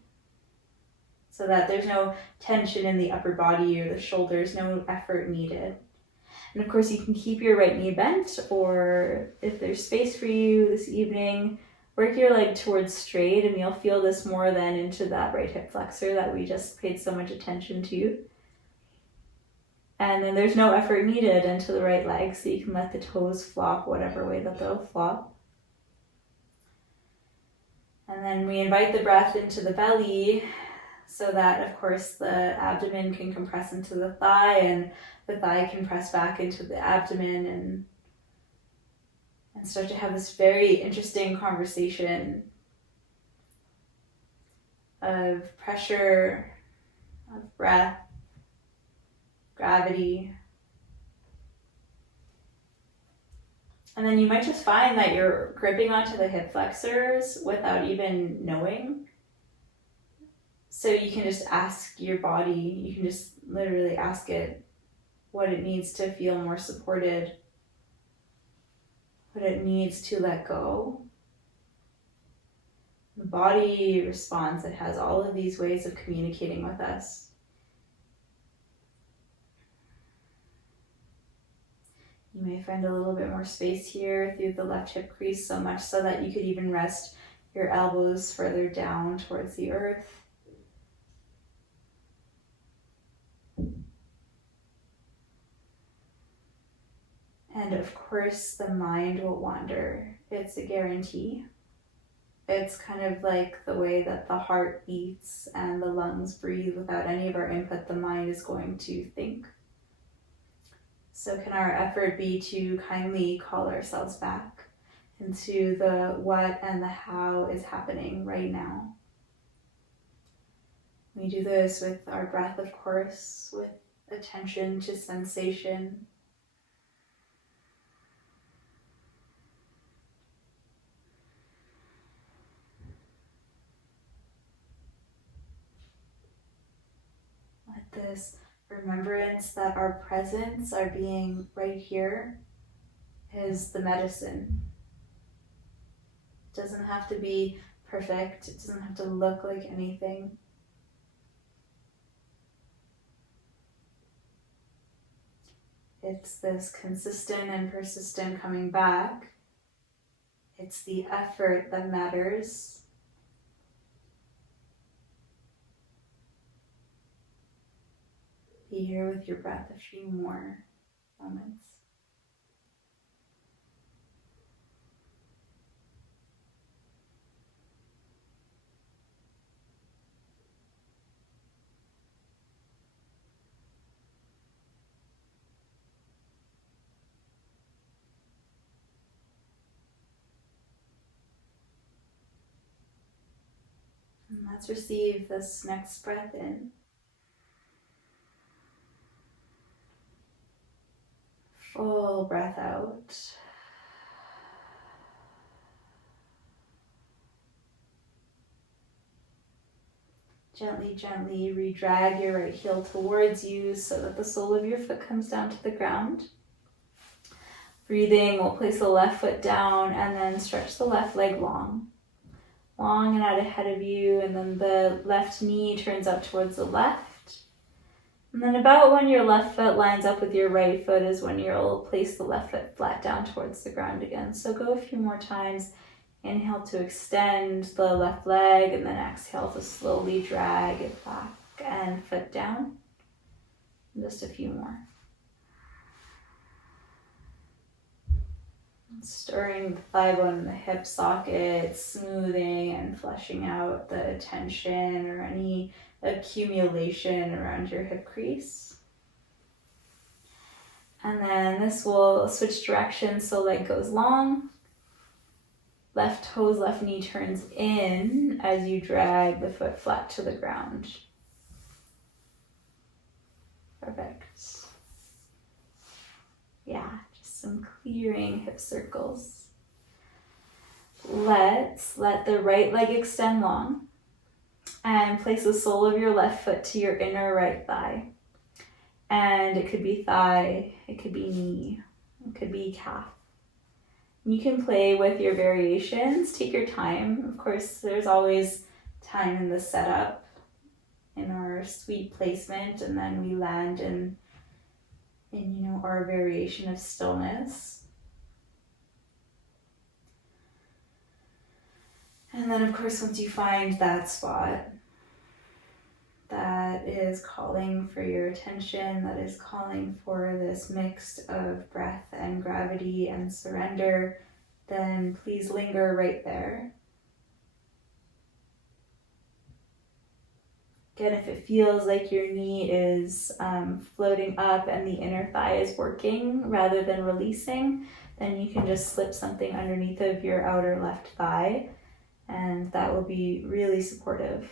so that there's no tension in the upper body or the shoulders, no effort needed. And of course, you can keep your right knee bent, or if there's space for you this evening, work your leg towards straight, and you'll feel this more than into that right hip flexor that we just paid so much attention to. And then there's no effort needed into the right leg, so you can let the toes flop whatever way that they'll flop. And then we invite the breath into the belly so that, of course, the abdomen can compress into the thigh and the thigh can press back into the abdomen and start to have this very interesting conversation of pressure, of breath, gravity. And then you might just find that you're gripping onto the hip flexors without even knowing. So you can just ask your body, you can just literally ask it what it needs to feel more supported, what it needs to let go. The body responds. It has all of these ways of communicating with us. You may find a little bit more space here through the left hip crease, so much so that you could even rest your elbows further down towards the earth. And of course, the mind will wander. It's a guarantee. It's kind of like the way that the heart beats and the lungs breathe without any of our input. The mind is going to think. So can our effort be to kindly call ourselves back into the what and the how is happening right now? We do this with our breath, of course, with attention to sensation. Let this remembrance that our presence, our being right here, is the medicine. It doesn't have to be perfect. It doesn't have to look like anything. It's this consistent and persistent coming back. It's the effort that matters. Be here with your breath a few more moments. And let's receive this next breath in. Full breath out. Gently, gently re-drag your right heel towards you so that the sole of your foot comes down to the ground. Breathing, we'll place the left foot down and then stretch the left leg long. Long and out ahead of you, and then the left knee turns up towards the left. And then about when your left foot lines up with your right foot is when you'll place the left foot flat down towards the ground again. So go a few more times. Inhale to extend the left leg, and then exhale to slowly drag it back and foot down. Just a few more. Stirring the thigh bone and the hip socket, smoothing and flushing out the tension or any accumulation around your hip crease. And then this will switch directions, so leg goes long. Left toes, left knee turns in as you drag the foot flat to the ground. Perfect. Yeah, just some clearing hip circles. Let's let the right leg extend long and place the sole of your left foot to your inner right thigh. And it could be thigh, it could be knee, it could be calf. You can play with your variations, take your time. Of course, there's always time in the setup, in our sweet placement, and then we land in our variation of stillness. And then, of course, once you find that spot that is calling for your attention, that is calling for this mix of breath and gravity and surrender, then please linger right there. Again, if it feels like your knee is floating up and the inner thigh is working rather than releasing, then you can just slip something underneath of your outer left thigh, and that will be really supportive.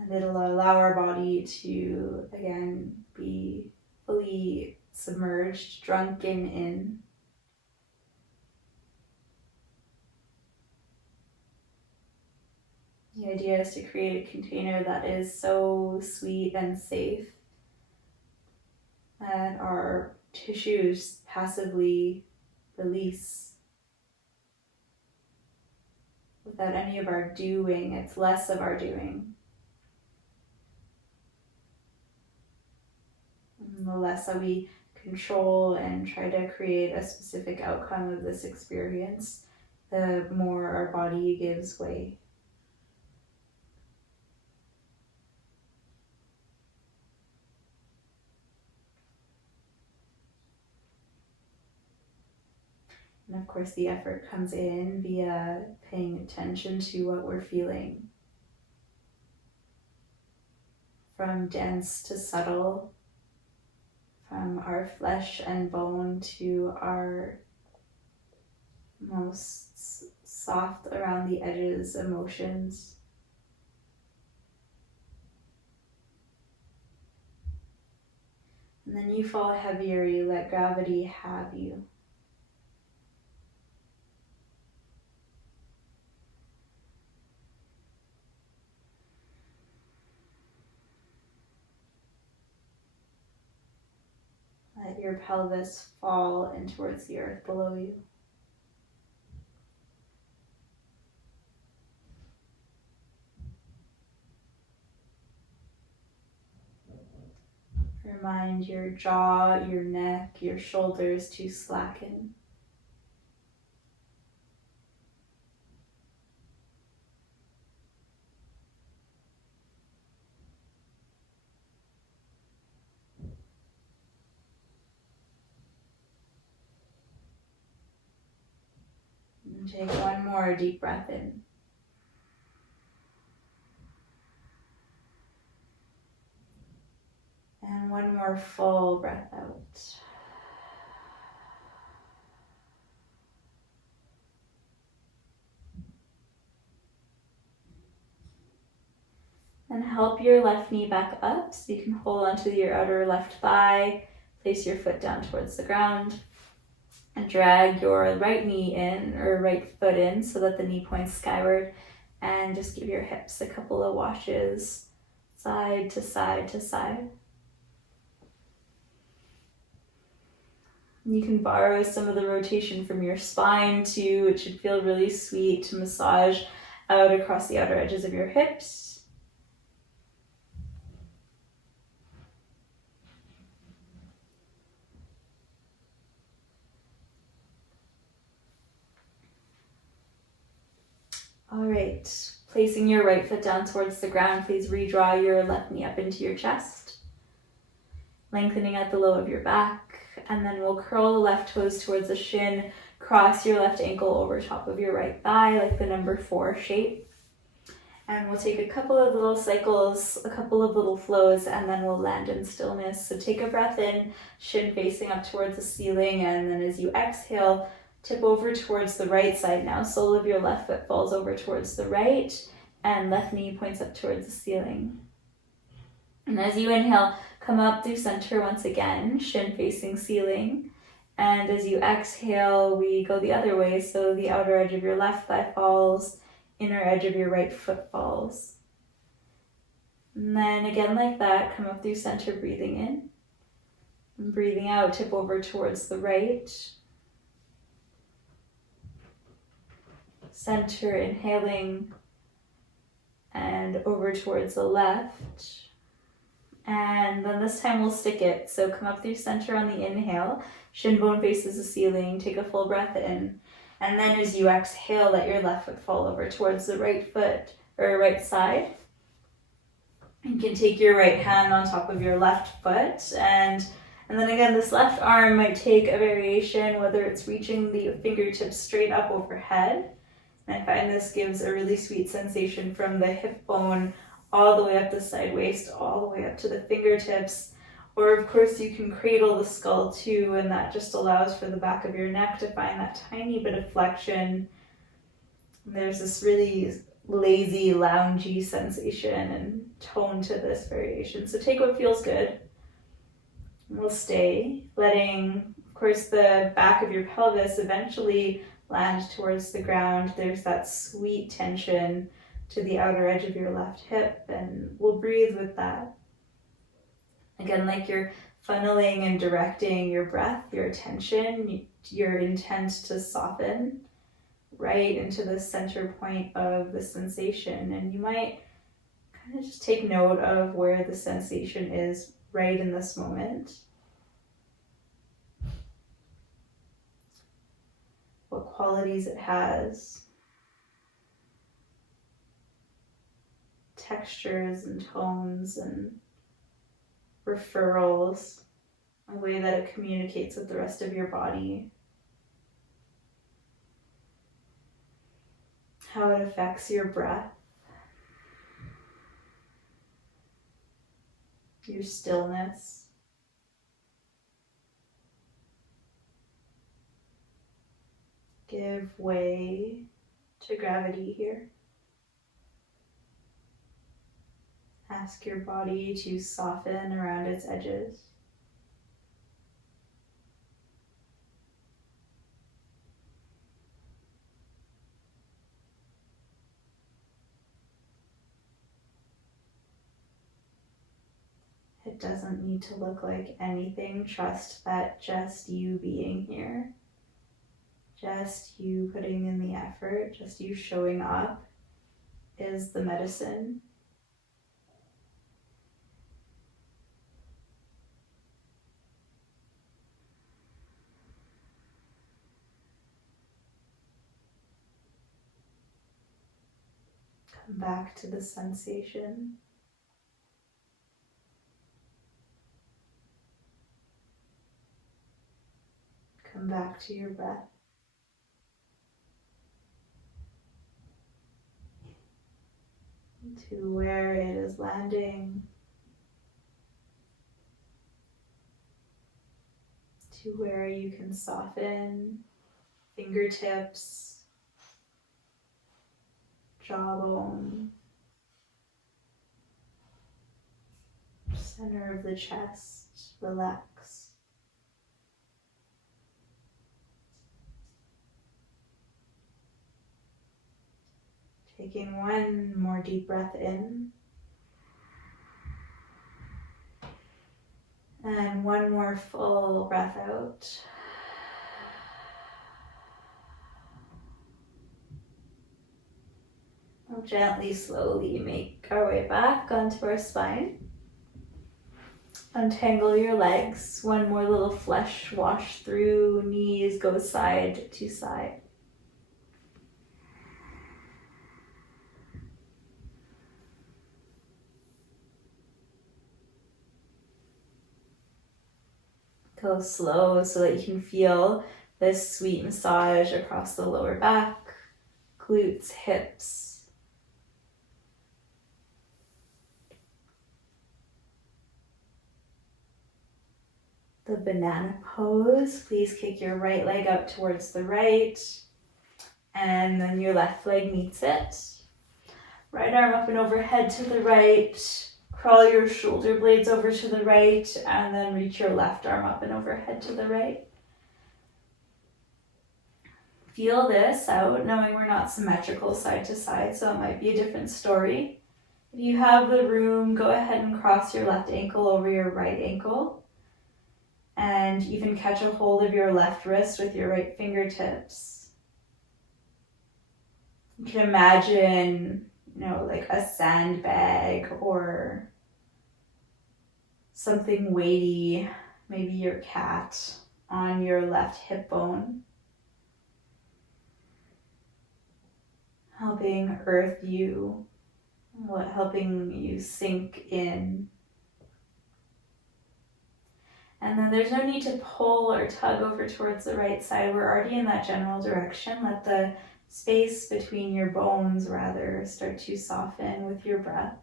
And it'll allow our body to, again, be fully submerged, drunken in. The idea is to create a container that is so sweet and safe that our tissues passively release without any of our doing. It's less of our doing. And the less that we control and try to create a specific outcome of this experience, the more our body gives way. And of course, the effort comes in via paying attention to what we're feeling. From dense to subtle, from our flesh and bone to our most soft around the edges emotions. And then you fall heavier, you let gravity have you. Let your pelvis fall in towards the earth below you. Remind your jaw, your neck, your shoulders to slacken. And take one more deep breath in. And one more full breath out. And help your left knee back up so you can hold onto your outer left thigh. Place your foot down towards the ground. And drag your right knee in, or right foot in, so that the knee points skyward. And just give your hips a couple of washes, side to side to side. You can borrow some of the rotation from your spine too. It should feel really sweet to massage out across the outer edges of your hips. All right, placing your right foot down towards the ground, please redraw your left knee up into your chest, lengthening at the low of your back, and then we'll curl the left toes towards the shin, cross your left ankle over top of your right thigh, like the number 4 shape. And we'll take a couple of little cycles, a couple of little flows, and then we'll land in stillness. So take a breath in, shin facing up towards the ceiling, and then as you exhale, tip over towards the right side now. Sole of your left foot falls over towards the right, and left knee points up towards the ceiling. And as you inhale, come up through center once again, shin facing ceiling. And as you exhale, we go the other way. So the outer edge of your left thigh falls, inner edge of your right foot falls. And then again like that, come up through center, breathing in. And breathing out, tip over towards the right. Center, inhaling, and over towards the left. And then this time we'll stick it. So come up through center on the inhale, shin bone faces the ceiling, take a full breath in. And then as you exhale, let your left foot fall over towards the right foot or right side. You can take your right hand on top of your left foot. And then again, this left arm might take a variation, whether it's reaching the fingertips straight up overhead. And I find this gives a really sweet sensation from the hip bone all the way up the side waist, all the way up to the fingertips. Or of course you can cradle the skull too, and that just allows for the back of your neck to find that tiny bit of flexion. And there's this really lazy, loungy sensation and tone to this variation. So take what feels good. We'll stay, letting, of course, the back of your pelvis eventually land towards the ground. There's that sweet tension to the outer edge of your left hip, and we'll breathe with that. Again, like you're funneling and directing your breath, your attention, your intent to soften right into the center point of the sensation. And you might kind of just take note of where the sensation is right in this moment. What qualities it has. Textures and tones and referrals, a way that it communicates with the rest of your body, how it affects your breath, your stillness. Give way to gravity here. Ask your body to soften around its edges. It doesn't need to look like anything. Trust that just you being here, just you putting in the effort, just you showing up is the medicine. Come back to the sensation. Come back to your breath. To where it is landing. To where you can soften fingertips, jawbone, center of the chest, relax. Taking one more deep breath in. And one more full breath out. We'll gently, slowly make our way back onto our spine. Untangle your legs. One more little flesh wash through. Knees go side to side. Go slow so that you can feel this sweet massage across the lower back, glutes, hips. The banana pose. Please kick your right leg up towards the right, and then your left leg meets it. Right arm up and overhead to the right. Crawl your shoulder blades over to the right, and then reach your left arm up and overhead to the right. Feel this out, knowing we're not symmetrical side to side, so it might be a different story. If you have the room, go ahead and cross your left ankle over your right ankle, and even catch a hold of your left wrist with your right fingertips. You can imagine, like a sandbag or something weighty, maybe your cat, on your left hip bone, helping earth you, helping you sink in. And then there's no need to pull or tug over towards the right side. We're already in that general direction. Let the space between your bones, rather, start to soften with your breath.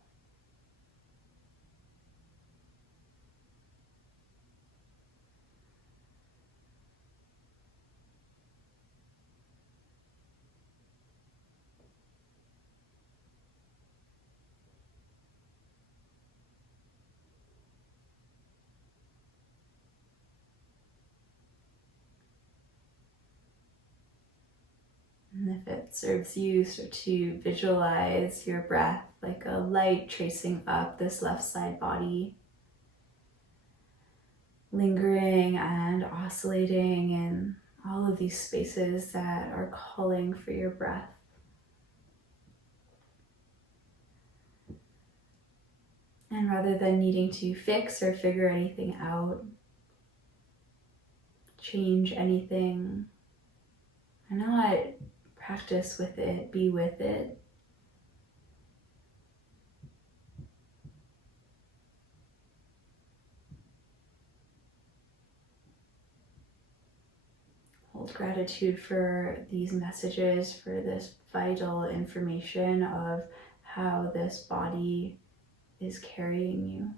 And if it serves you, start to visualize your breath like a light tracing up this left side body, lingering and oscillating in all of these spaces that are calling for your breath. And rather than needing to fix or figure anything out, change anything, why not practice with it, be with it. Hold gratitude for these messages, for this vital information of how this body is carrying you,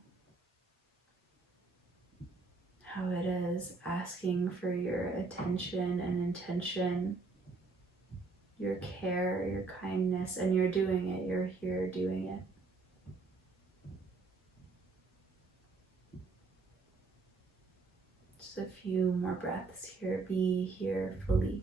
how it is asking for your attention and intention, your care, your kindness, and you're doing it. You're here doing it. Just a few more breaths here. Be here fully.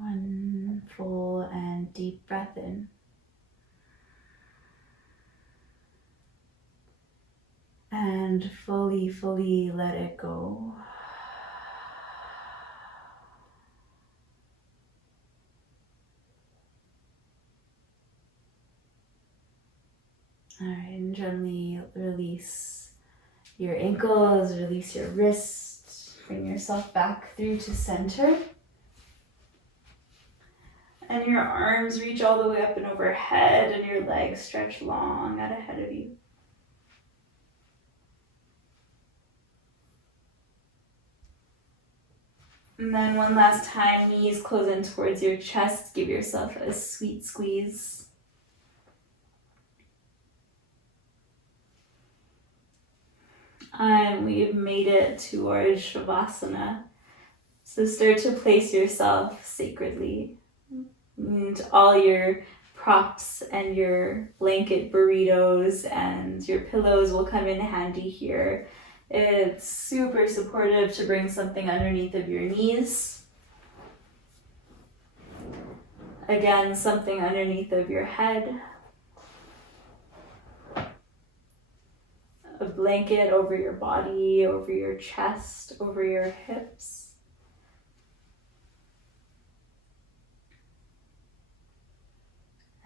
One full and deep breath in. And fully let it go. All right, and gently release your ankles, release your wrists, bring yourself back through to center. And your arms reach all the way up and overhead, and your legs stretch long out ahead of you. And then one last time, knees close in towards your chest. Give yourself a sweet squeeze. And we've made it towards Shavasana. So start to place yourself sacredly. And all your props and your blanket burritos and your pillows will come in handy here. It's super supportive to bring something underneath of your knees. Again, something underneath of your head. A blanket over your body, over your chest, over your hips.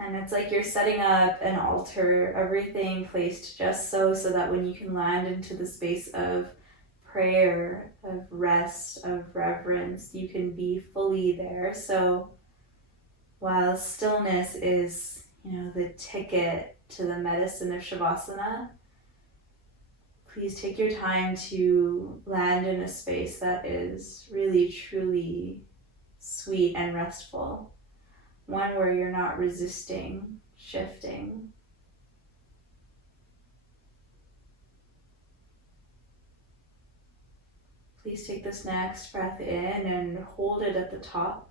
And it's like you're setting up an altar, everything placed just so that when you can land into the space of prayer, of rest, of reverence, you can be fully there. So while stillness is, the ticket to the medicine of Shavasana, please take your time to land in a space that is really, truly sweet and restful. One where you're not resisting, shifting. Please take this next breath in and hold it at the top.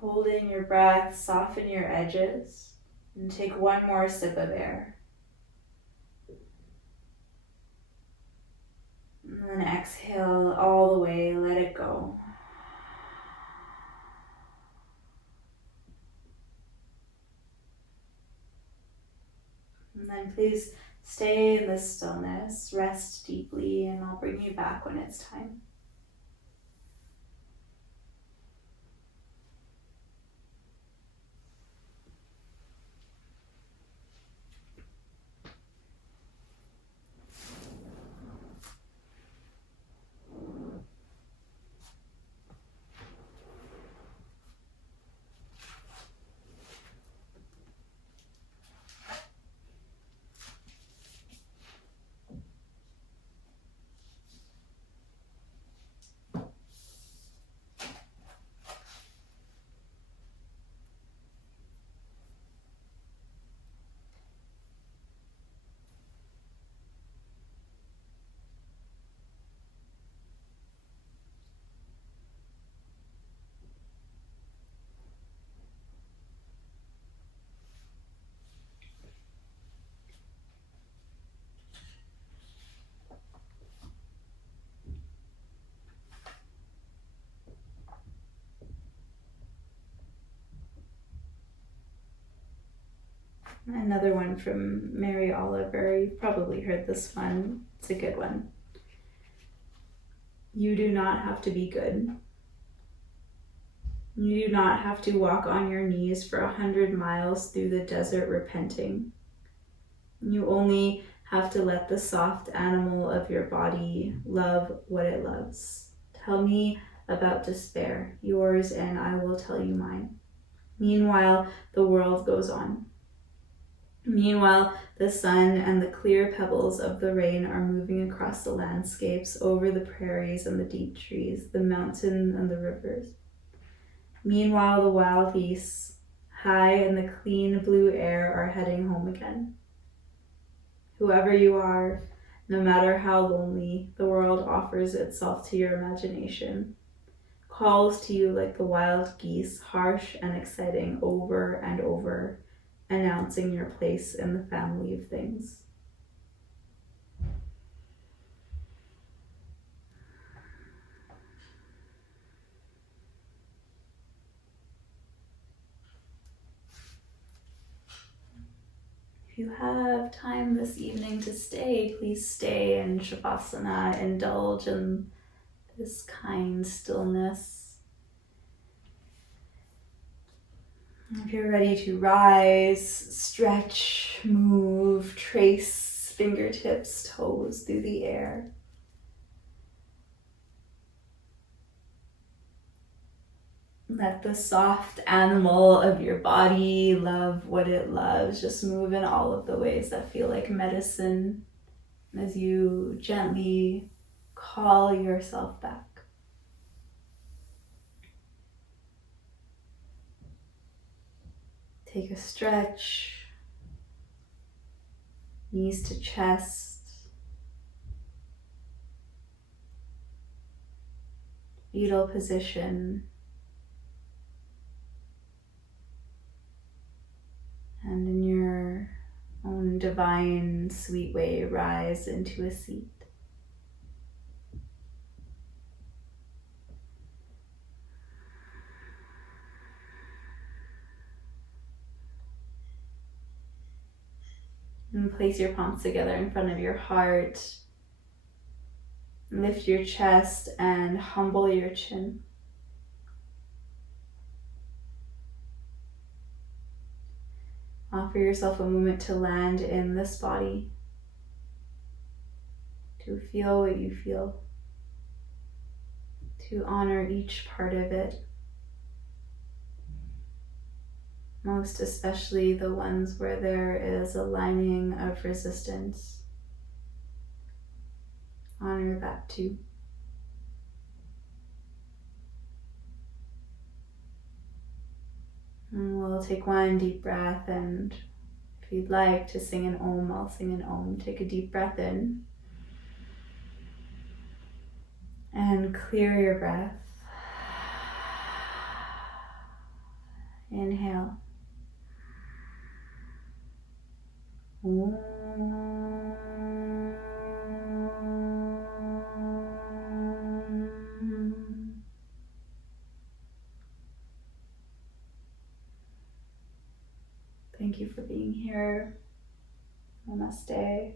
Holding your breath, soften your edges, and take one more sip of air. And then exhale all the way, let it go. And then please stay in this stillness, rest deeply, and I'll bring you back when it's time. Another one from Mary Oliver. You've probably heard this one. It's a good one. You do not have to be good. You do not have to walk on your knees for 100 miles through the desert repenting. You only have to let the soft animal of your body love what it loves. Tell me about despair, yours, and I will tell you mine. Meanwhile, the world goes on. Meanwhile, the sun and the clear pebbles of the rain are moving across the landscapes, over the prairies and the deep trees, the mountain and the rivers. Meanwhile, the wild geese, high in the clean blue air, are heading home again. Whoever you are, no matter how lonely, the world offers itself to your imagination, calls to you like the wild geese, harsh and exciting, over and over, announcing your place in the family of things. If you have time this evening to stay, please stay in Shavasana. Indulge in this kind stillness. If you're ready to rise, stretch, move, trace fingertips, toes through the air. Let the soft animal of your body love what it loves. Just move in all of the ways that feel like medicine as you gently call yourself back. Take a stretch, knees to chest, fetal position, and in your own divine, sweet way, rise into a seat. And place your palms together in front of your heart. Lift your chest and humble your chin. Offer yourself a moment to land in this body, to feel what you feel, to honor each part of it, most especially the ones where there is a lining of resistance. Honor that too. And we'll take one deep breath, and if you'd like to sing an Om, I'll sing an Om. Take a deep breath in and clear your breath. Inhale. Om. Thank you for being here. Namaste.